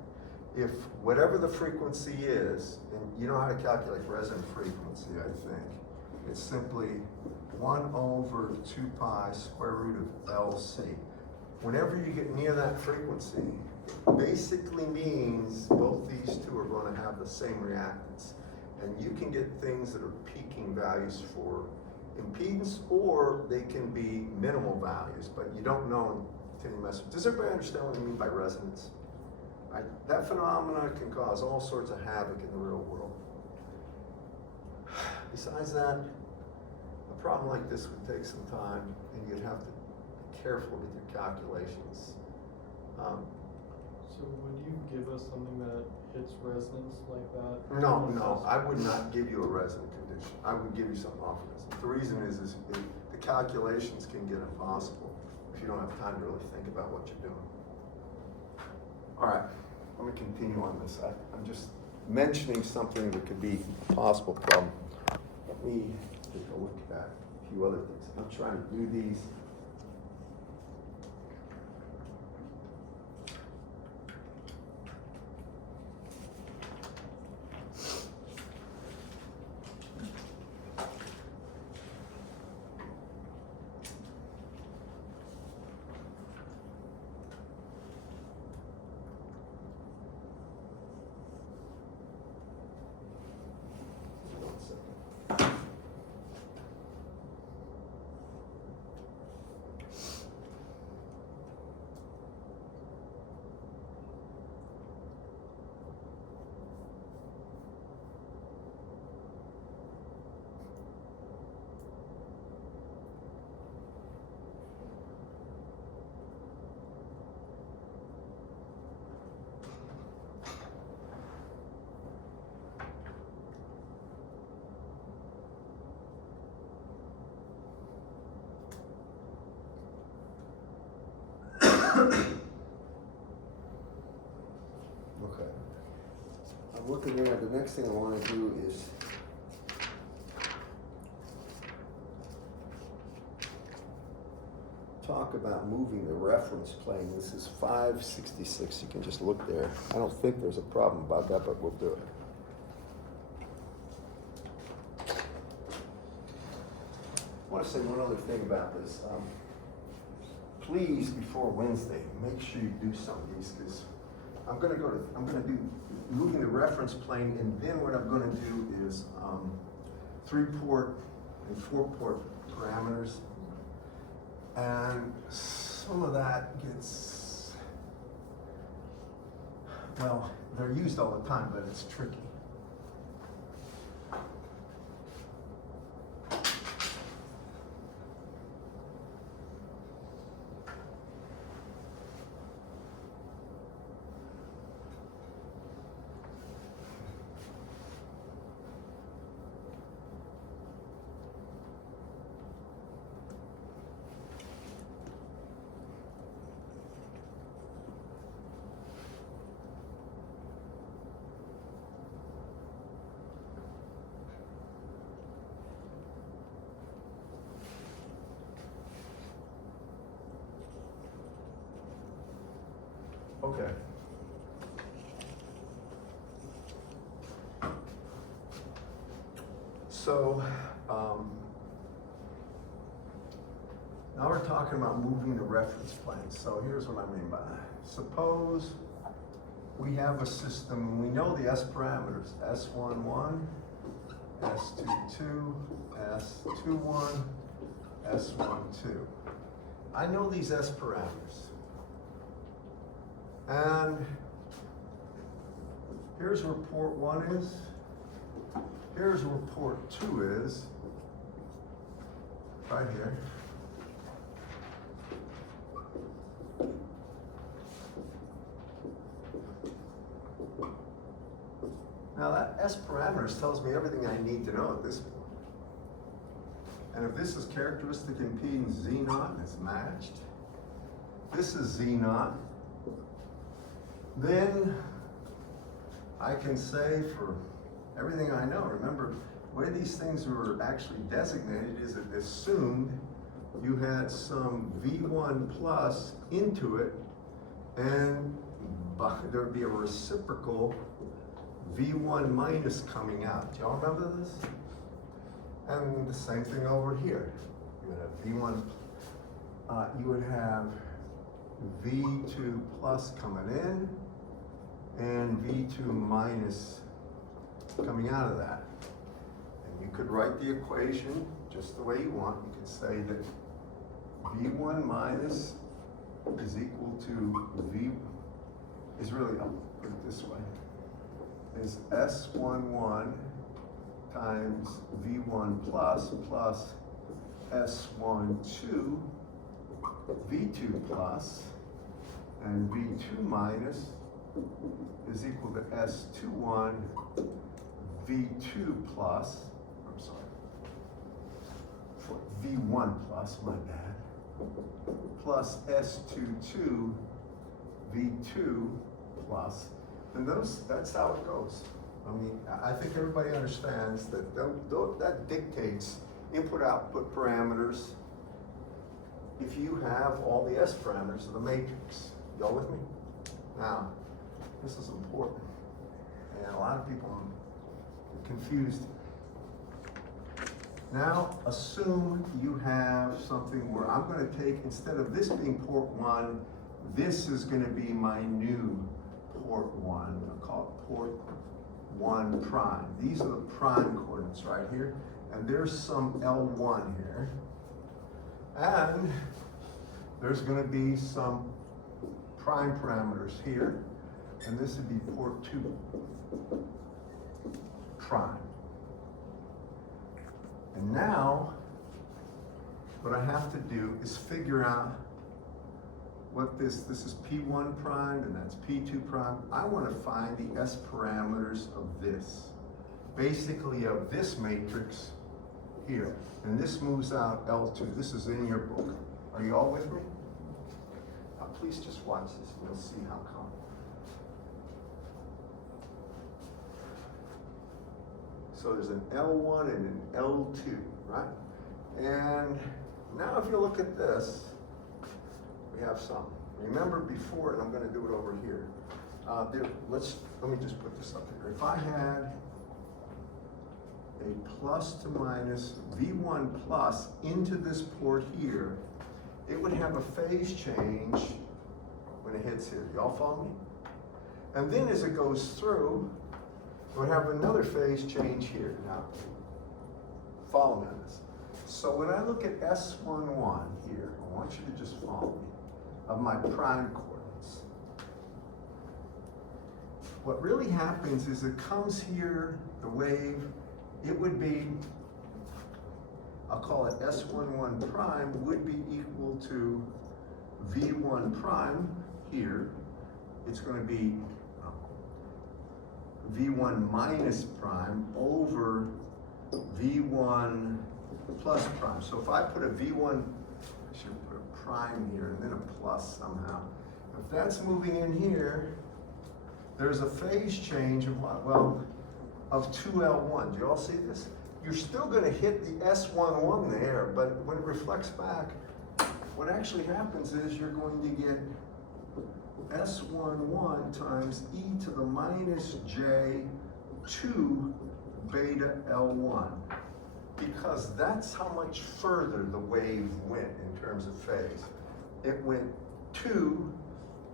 If whatever the frequency is, and you know how to calculate resonant frequency, I think, it's simply 1 over 2 pi square root of LC. Whenever you get near that frequency, it basically means both these two are going to have the same reactance. And you can get things that are peaking values for impedance, or they can be minimal values, but you don't know until you mess with it. Does everybody understand what I mean by resonance? Right? That phenomenon can cause all sorts of havoc in the real world. Besides that, a problem like this would take some time, and you'd have to be careful with your calculations. So would you give us something that hits resonance like that? No, I would not give you a resonant condition. I would give you something off resonant. The reason is the calculations can get impossible if you don't have time to really think about what you're doing. All right, let me continue on this. I'm just mentioning something that could be a possible problem. Let me take a look at a few other things. I'm trying to do these. Okay. I'm looking there. The next thing I want to do is talk about moving the reference plane. This is 566. You can just look there. I don't think there's a problem about that, but we'll do it. I want to say one other thing about this. Please, before Wednesday, make sure you do some of these, because I'm going to do moving the reference plane, and then what I'm going to do is 3-port and 4-port parameters. And some of that gets, well, they're used all the time, but it's tricky. Okay. So, now we're talking about moving the reference plane. So here's what I mean by that. Suppose we have a system, we know the S parameters, S11, S22, S21, S12. I know these S parameters. And here's where port 1 is. Here's where port 2 is. Right here. Now that S parameters tells me everything I need to know at this point. And if this is characteristic impedance Z0 and it's matched, this is Z0, then I can say for everything I know, remember, the way these things were actually designated is it assumed you had some V1 plus into it, and there would be a reciprocal V1 minus coming out. Do y'all remember this? And the same thing over here. You would have V1, you would have V2 plus coming in, and V2 minus coming out of that. And you could write the equation just the way you want. You could say that V1 minus is equal to V, is really, I'll put it this way, is S11 times V1 plus S12 V2 plus, and V2 minus is equal to S21 V2 plus, I'm sorry, V1 plus, my bad, plus S22 V2 plus, and that's how it goes. I mean, I think everybody understands that that dictates input-output parameters if you have all the S parameters of the matrix. Y'all with me? Now, this is important, and a lot of people are confused. Now, assume you have something where I'm going to take, instead of this being port 1, this is going to be my new port 1. I'll call it port 1 prime. These are the prime coordinates right here, and there's some L1 here, and there's going to be some prime parameters here, and this would be port 2 prime. And now, what I have to do is figure out what this is P1 prime and that's P2 prime. I want to find the S parameters of this. Basically of this matrix here. And this moves out L2. This is in your book. Are you all with me? Now please just watch this and you'll see how come. So there's an L1 and an L2, right? And now if you look at this, we have something. Remember before, and I'm going to do it over here. Let me just put this up here. If I had a plus to minus V1 plus into this port here, it would have a phase change when it hits here. Y'all follow me? And then as it goes through, it would have another phase change here. Now, follow me on this. So when I look at S11 here, I want you to just follow me, of my prime coordinates. What really happens is it comes here, the wave, it would be, I'll call it S11 prime, would be equal to V1 prime here. It's going to be V1 minus prime over V1 plus prime. So if I put a V1, I should put a prime here and then a plus somehow. If that's moving in here, there's a phase change of what? Well, of 2L1. Do you all see this? You're still going to hit the S11 there, but when it reflects back, what actually happens is you're going to get S11 times e to the minus j 2 beta L1. Because that's how much further the wave went in terms of phase. It went 2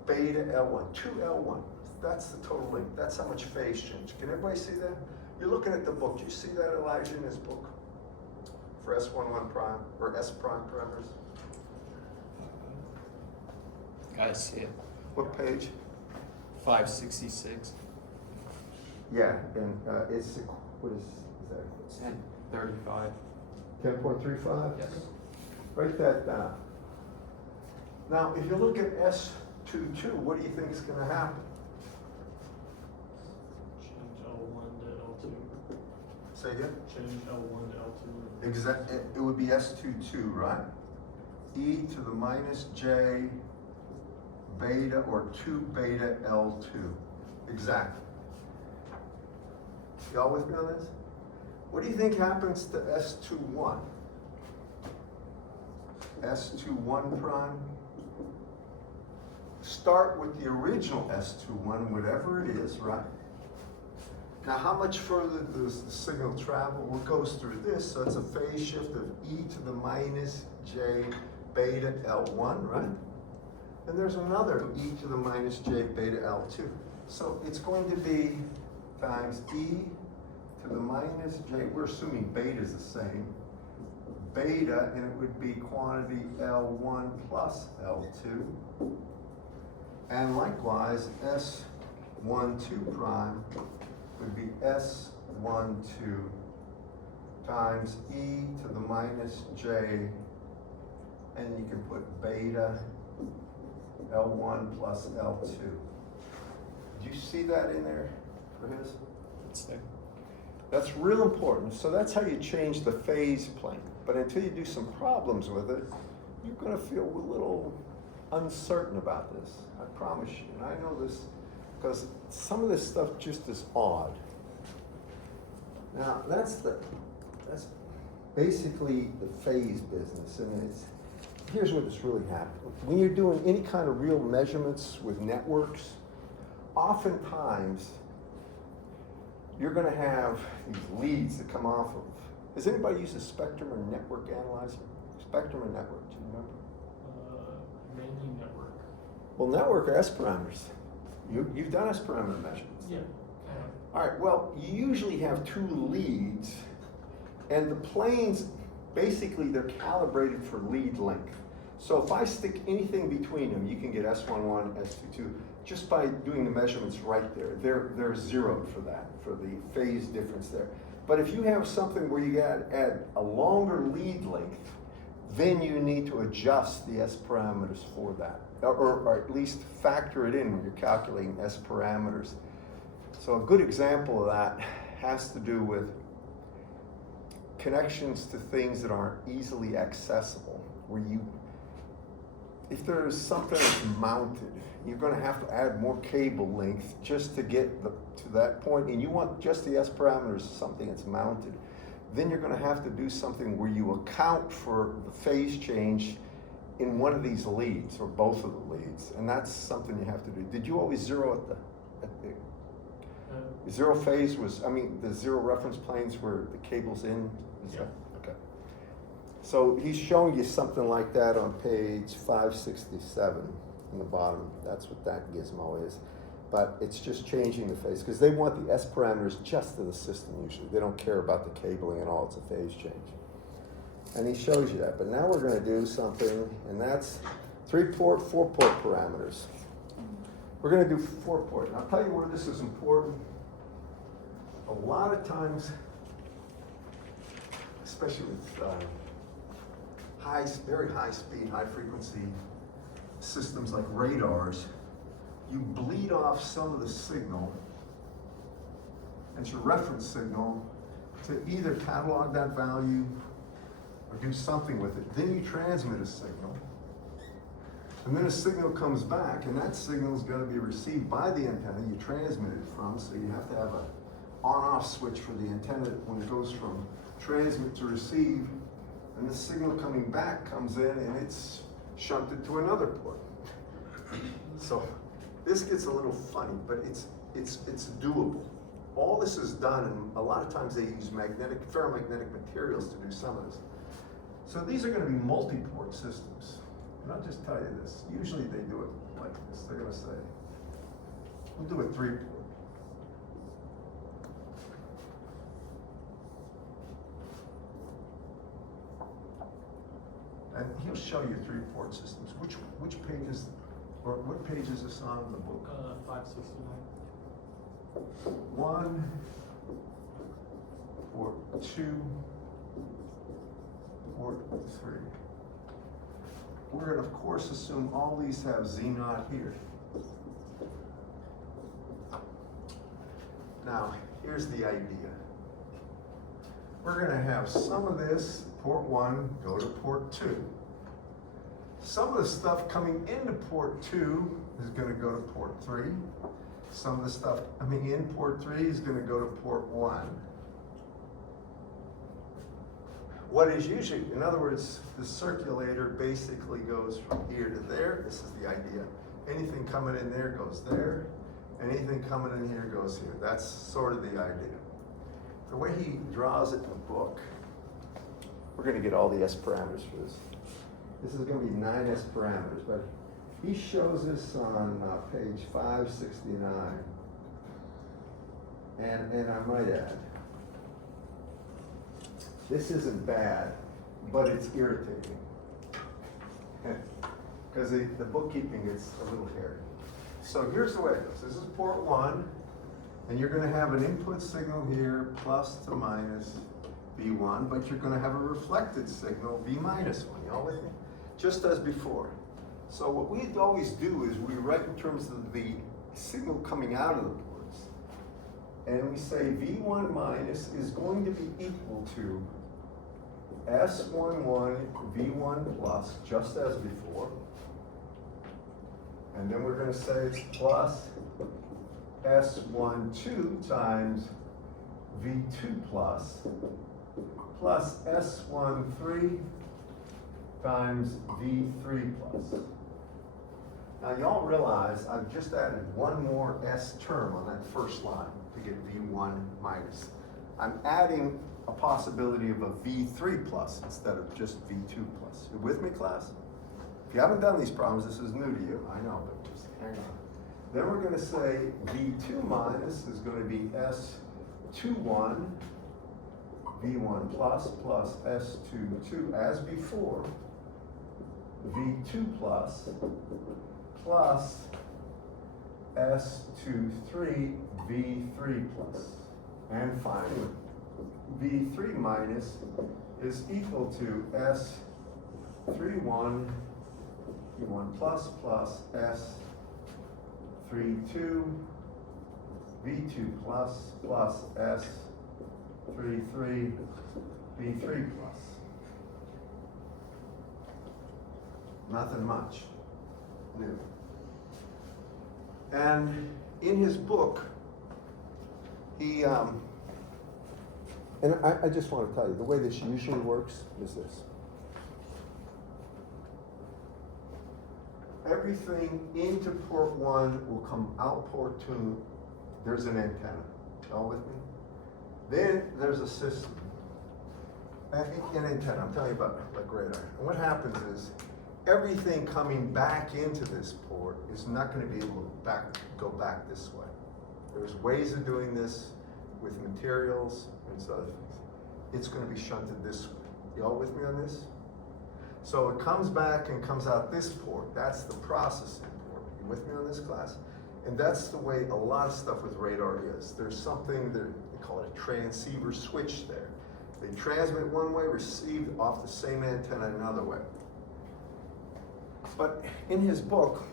beta L1, 2L1. That's the total length. That's how much phase change. Can everybody see that? You're looking at the book. Do you see that, Elijah, in his book? For S11 prime, or S prime parameters? I see it. What page? 566. Yeah, and it's, what is that? It's at 35. 10.35? Yes. Write that down. Now, if you look at S22, what do you think is going to happen? Change L1 to L2. Say again? Change L1 to L2. Exact. It would be S22, right? E to the minus j beta or 2 beta L2. Exactly. Y'all with me on this? What do you think happens to S21? S21 prime? Start with the original S21, whatever it is, right? Now, how much further does the signal travel? Well, it goes through this, so it's a phase shift of e to the minus j beta L1, right? And there's another e to the minus j beta L2. So it's going to be times e to the minus j, we're assuming beta is the same, beta, and it would be quantity L1 plus L2. And likewise, S12 prime would be S12 times e to the minus j, and you can put beta L1 plus L2. Do you see that in there for his? It's there. That's real important. So that's how you change the phase plane. But until you do some problems with it, you're going to feel a little uncertain about this. I promise you. And I know this because some of this stuff just is odd. Now, that's basically the phase business. And here's what is really happening. When you're doing any kind of real measurements with networks, oftentimes you're going to have these leads that come off of. Has anybody used a spectrum or network analyzer? Spectrum or network, do you remember? Mainly network. Well, network are S parameters. You've done S parameter measurements. Yeah. All right, well, you usually have two leads, and the planes, basically, they're calibrated for lead length. So if I stick anything between them, you can get S11, S22, just by doing the measurements right there. They're zeroed for that, for the phase difference there. But if you have something where you gotta add a longer lead length, then you need to adjust the S parameters for that, or at least factor it in when you're calculating S parameters. So a good example of that has to do with connections to things that aren't easily accessible, where if there's something that's mounted, you're going to have to add more cable length just to get to that point, and you want just the S parameters of something that's mounted. Then you're going to have to do something where you account for the phase change in one of these leads, or both of the leads, and that's something you have to do. Did you always zero at the zero phase the zero reference planes where the cable's in? Yeah. Okay. So he's showing you something like that on page 567 in the bottom. That's what that gizmo is. But it's just changing the phase, because they want the S parameters just to the system usually. They don't care about the cabling at all. It's a phase change. And he shows you that. But now we're going to do something, and that's 3-port, 4-port parameters. We're going to do 4-port. And I'll tell you where this is important. A lot of times, especially with very high speed, high frequency systems like radars, you bleed off some of the signal as your reference signal to either catalog that value or do something with it. Then you transmit a signal, and then a signal comes back, and that signal is going to be received by the antenna you transmitted from, so you have to have a on-off switch for the antenna when it goes from transmit to receive, and the signal coming back comes in and it's shunted to another port. So this gets a little funny, but it's doable. All this is done, and a lot of times they use ferromagnetic materials to do some of this. So these are going to be multi-port systems. And I'll just tell you this, usually they do it like this. They're going to say, we'll do a 3-port. And he'll show you 3-port systems. Which pages, or what page is this on in the book? 569. 1, port 2, port 3. We're going to, of course, assume all these have Z0 here. Now, here's the idea. We're going to have some of this, port 1, go to port 2. Some of the stuff coming into port 2 is going to go to port 3. Some of the stuff coming in port 3 is going to go to port 1. What is usually, in other words, the circulator basically goes from here to there. This is the idea. Anything coming in there goes there. Anything coming in here goes here. That's sort of the idea. The way he draws it in the book, we're going to get all the S parameters for this. This is going to be 9 S parameters, but he shows this on page 569. And I might add, this isn't bad, but it's irritating. Because the bookkeeping gets a little hairy. So here's the way it goes. This is port 1, and you're going to have an input signal here, plus to minus V1, but you're going to have a reflected signal, V minus 1. You all with me? Just as before. So what we always do is we write in terms of the signal coming out of the ports, and we say V1 minus is going to be equal to S11 V1 plus, just as before. And then we're going to say it's plus S12 times V2 plus S13 times V3 plus. Now y'all realize I've just added one more S term on that first line to get V1 minus. I'm adding a possibility of a V3 plus instead of just V2 plus. You with me, class? If you haven't done these problems, this is new to you, I know, but just hang on. Then we're going to say V2 minus is going to be S21 V1 plus S22 as before, V2 plus S23 V3 plus. And finally, V3 minus is equal to S31 V1 plus S32 V2 plus S33 V3 plus. Nothing much new. And in his book, he, and I just want to tell you, the way this usually works is this. Everything into port 1 will come out port 2. There's an antenna. All with me? Then there's a system. An antenna, I'm telling you about like radar. And what happens is, everything coming back into this port is not going to be able to go back this way. There's ways of doing this with materials and other things. It's going to be shunted this way. You all with me on this? So it comes back and comes out this port. That's the processing port. You with me on this, class? And that's the way a lot of stuff with radar is. There's something that they call it a transceiver switch there. They transmit one way, receive off the same antenna another way. But in his book,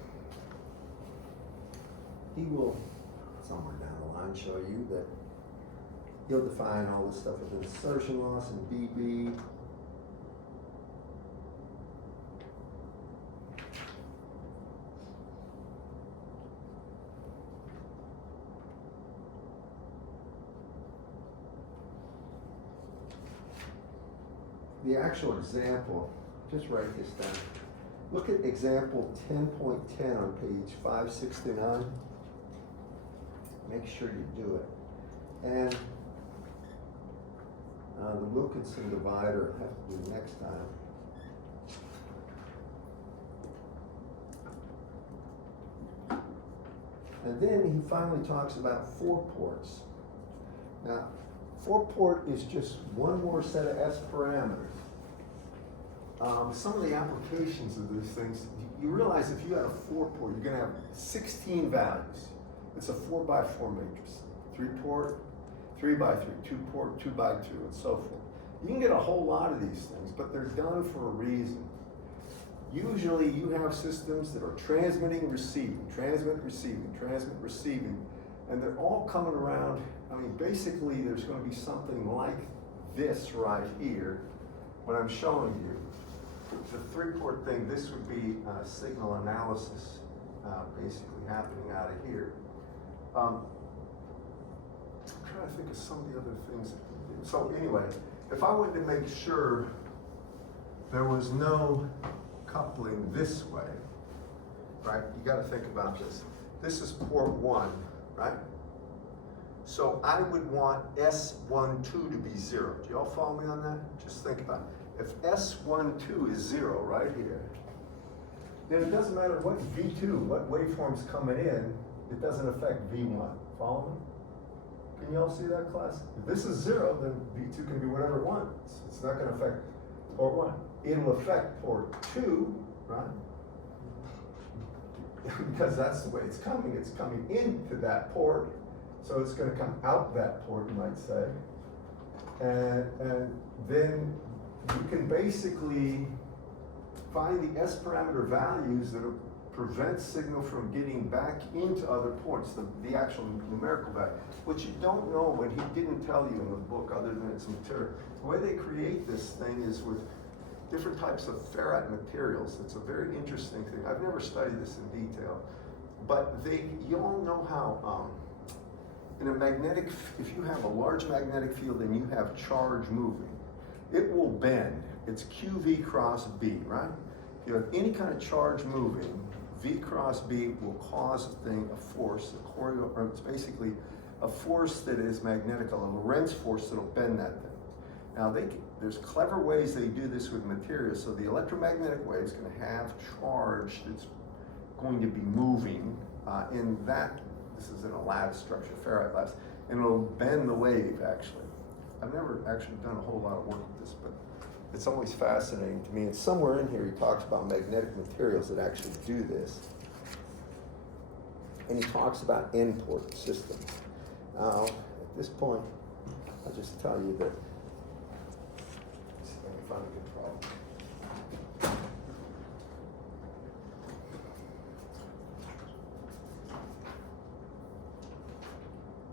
he will, somewhere down the line, show you that he'll define all this stuff with insertion loss and dB. The actual example, just write this down. Look at example 10.10 on page 569. Make sure you do it. And the Wilkinson divider I have to do next time. And then he finally talks about 4 ports. Now, 4-port is just one more set of S parameters. Some of the applications of these things, you realize if you had a 4-port, you're gonna have 16 values. It's a 4x4 matrix. 3-port, 3x3, 2-port, 2x2, and so forth. You can get a whole lot of these things, but they're done for a reason. Usually you have systems that are transmitting, receiving, transmit, receiving, and they're all coming around. I mean, basically there's going to be something like this right here, what I'm showing you. The 3-port thing, this would be signal analysis basically happening out of here. I'm trying to think of some of the other things that we do. So anyway, if I wanted to make sure there was no coupling this way, right? You got to think about this. This is port 1, right? So I would want S12 to be 0. Do y'all follow me on that? Just think about it. If S12 is 0 right here, then it doesn't matter what V2, what waveform's coming in, it doesn't affect V1. Follow me? Can y'all see that, class? If this is 0, then V2 can be whatever it wants. It's not going to affect port 1. It'll affect port 2, right? Because that's the way it's coming. It's coming into that port, so it's going to come out that port, you might say. And then you can basically find the S parameter values that prevent signal from getting back into other ports, the actual numerical value. What you don't know, when he didn't tell you in the book, other than its material, the way they create this thing is with different types of ferrite materials. It's a very interesting thing. I've never studied this in detail, but you all know how in a magnetic, if you have a large magnetic field and you have charge moving, it will bend. It's QV cross B, right? If you have any kind of charge moving, V cross B will cause a force, or it's basically a force that is magnetic, a Lorentz force that'll bend that thing. Now there's clever ways they do this with materials. So the electromagnetic wave is going to have charge that's going to be moving in that. This is in a lab structure, ferrite labs, and it'll bend the wave actually. I've never actually done a whole lot of work with this, but it's always fascinating to me. And somewhere in here he talks about magnetic materials that actually do this. And he talks about N-port systems. Now, at this point, I'll just tell you that, let's see if I can find a good problem.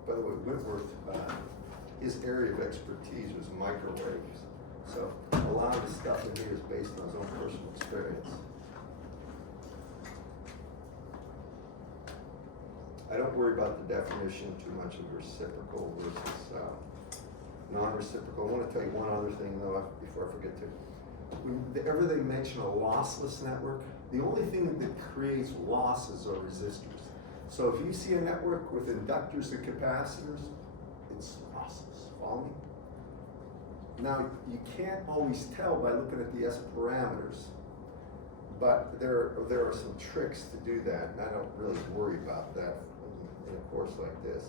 By the way, Whitworth, his area of expertise was microwaves. So a lot of the stuff in here is based on his own personal experience. I don't worry about the definition too much of reciprocal versus non-reciprocal. I want to tell you one other thing though before I forget to. Whenever they mention a lossless network, the only thing that creates losses are resistors. So if you see a network with inductors and capacitors, it's lossless. Follow me? Now, you can't always tell by looking at the S parameters, but there are some tricks to do that, and I don't really worry about that in a course like this.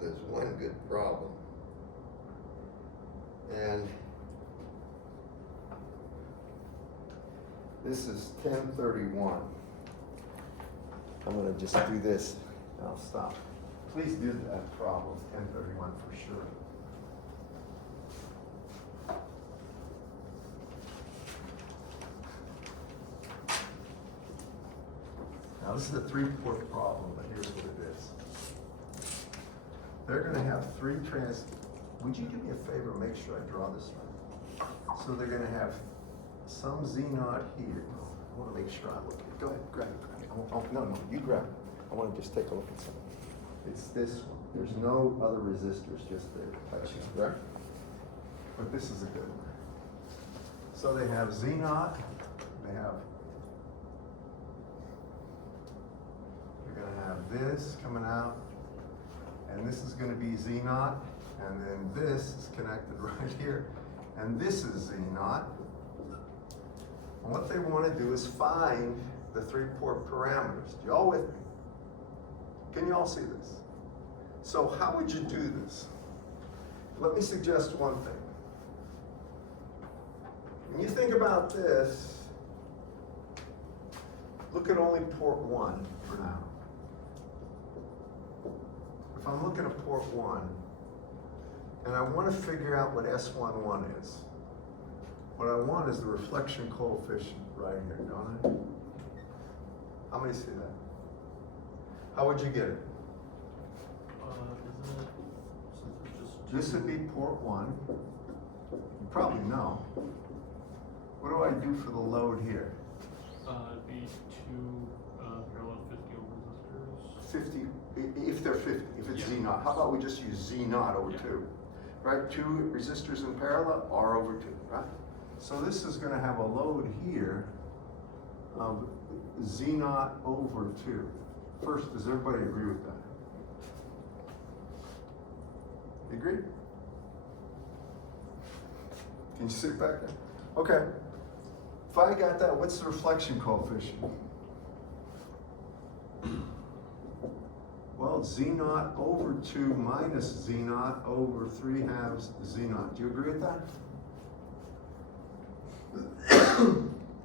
There's one good problem. And this is 1031. I'm going to just do this and I'll stop. Please do that problem, 1031 for sure. Now this is a 3-port problem, but here's what it is. They're going to have 3 Would you do me a favor, make sure I draw this right? So they're going to have some Z0 here. I wanna make sure I look at it. Go ahead, grab it. No, you grab it. I wanna just take a look at something. It's this one. There's no other resistors, just there touching, right? But this is a good one. So they have Z naught, you're gonna have this coming out, and this is gonna be Z naught, and then this is connected right here, and this is Z naught. And what they wanna do is find the 3-port parameters. You all with me? Can you all see this? So how would you do this? Let me suggest one thing. When you think about this, look at only port 1 for now. If I'm looking at port 1, and I want to figure out what S11 is, what I want is the reflection coefficient right here, don't I? How many see that? How would you get it? Isn't it, since it's just This would be port 1. You probably know. What do I do for the load here? It'd be 2 parallel 50 ohm resistors. 50, if they're 50, if it's Yeah. Z naught. How about we just use Z naught over 2? Right, 2 resistors in parallel, R over 2, right? So this is gonna have a load here of Z naught over 2. First, does everybody agree with that? You agree? Can you sit back there? Okay. If I got that, what's the reflection coefficient? Well, Z naught over 2 minus Z naught over 3/2 Z naught. Do you agree with that?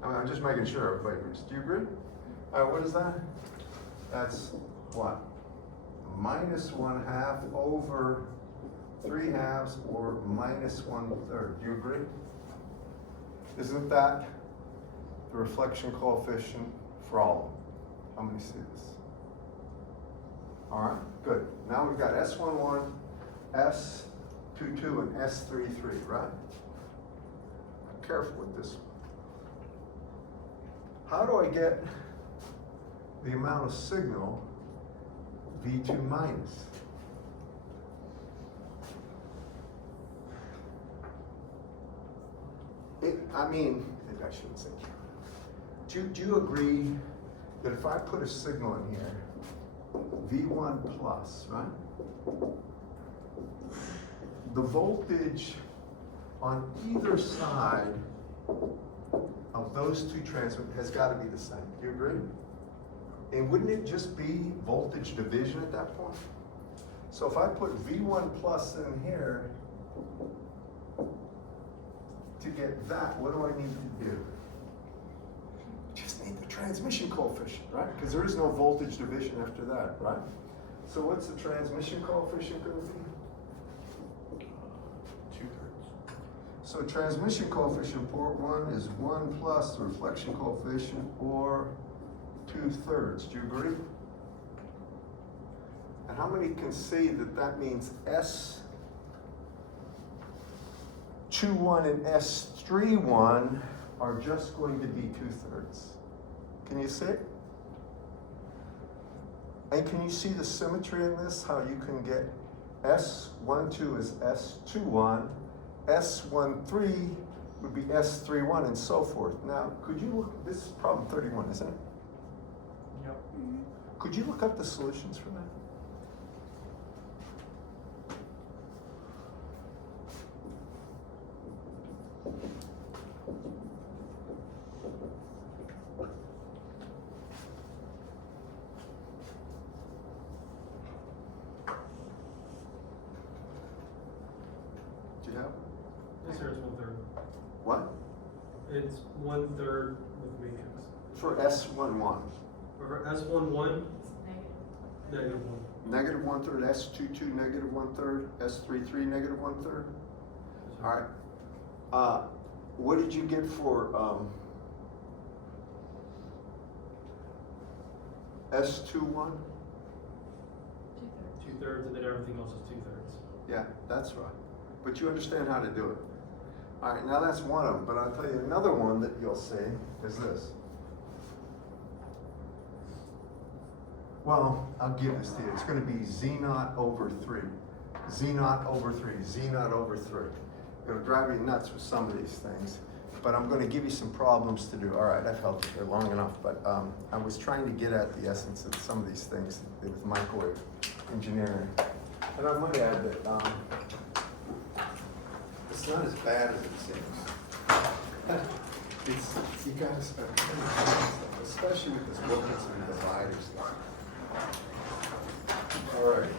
I'm just making sure everybody agrees. Do you agree? All right, what is that? That's what? Minus 1/2 over 3/2 or minus 1/3. Do you agree? Isn't that the reflection coefficient for all of them? How many see this? All right, good. Now we've got S11, S22, and S33, right? Be careful with this one. How do I get the amount of signal V2 minus? Maybe I shouldn't say. Do you agree that if I put a signal in here, V1 plus, right? The voltage on either side of those two transmitters has got to be the same. Do you agree? And wouldn't it just be voltage division at that point? So if I put V1 plus in here, to get that, what do I need to do? Just need the transmission coefficient, right? Because there is no voltage division after that, right? So what's the transmission coefficient going to be? 2/3. So transmission coefficient port 1 is 1 plus the reflection coefficient, or 2/3. Do you agree? And how many can see that that means S21 and S31 are just going to be 2/3? Can you see it? And can you see the symmetry in this? How you can get S12 is S21, S13 would be S31, and so forth. Now, could you look, this is problem 31, isn't it? Yep. Could you look up the solutions for that? Do you have? This here is 1/3. What? It's 1/3 with matrix. For S11. For S11, It's negative. negative 1. Negative 1/3, S22 negative 1/3, S33 negative 1/3. All right. What did you get for S21? 2/3. 2/3, and then everything else is 2/3. Yeah, that's right. But you understand how to do it. All right, now that's one of them, but I'll tell you another one that you'll see is this. Well, I'll give this to you. It's gonna be Z naught over 3. Z naught over 3, Z naught over 3. It'll drive you nuts with some of these things, but I'm gonna give you some problems to do. All right, I've held it there long enough, but I was trying to get at the essence of some of these things with microwave engineering. And I might add that it's not as bad as it seems. You gotta spend time on stuff, especially with this working some dividers. All right.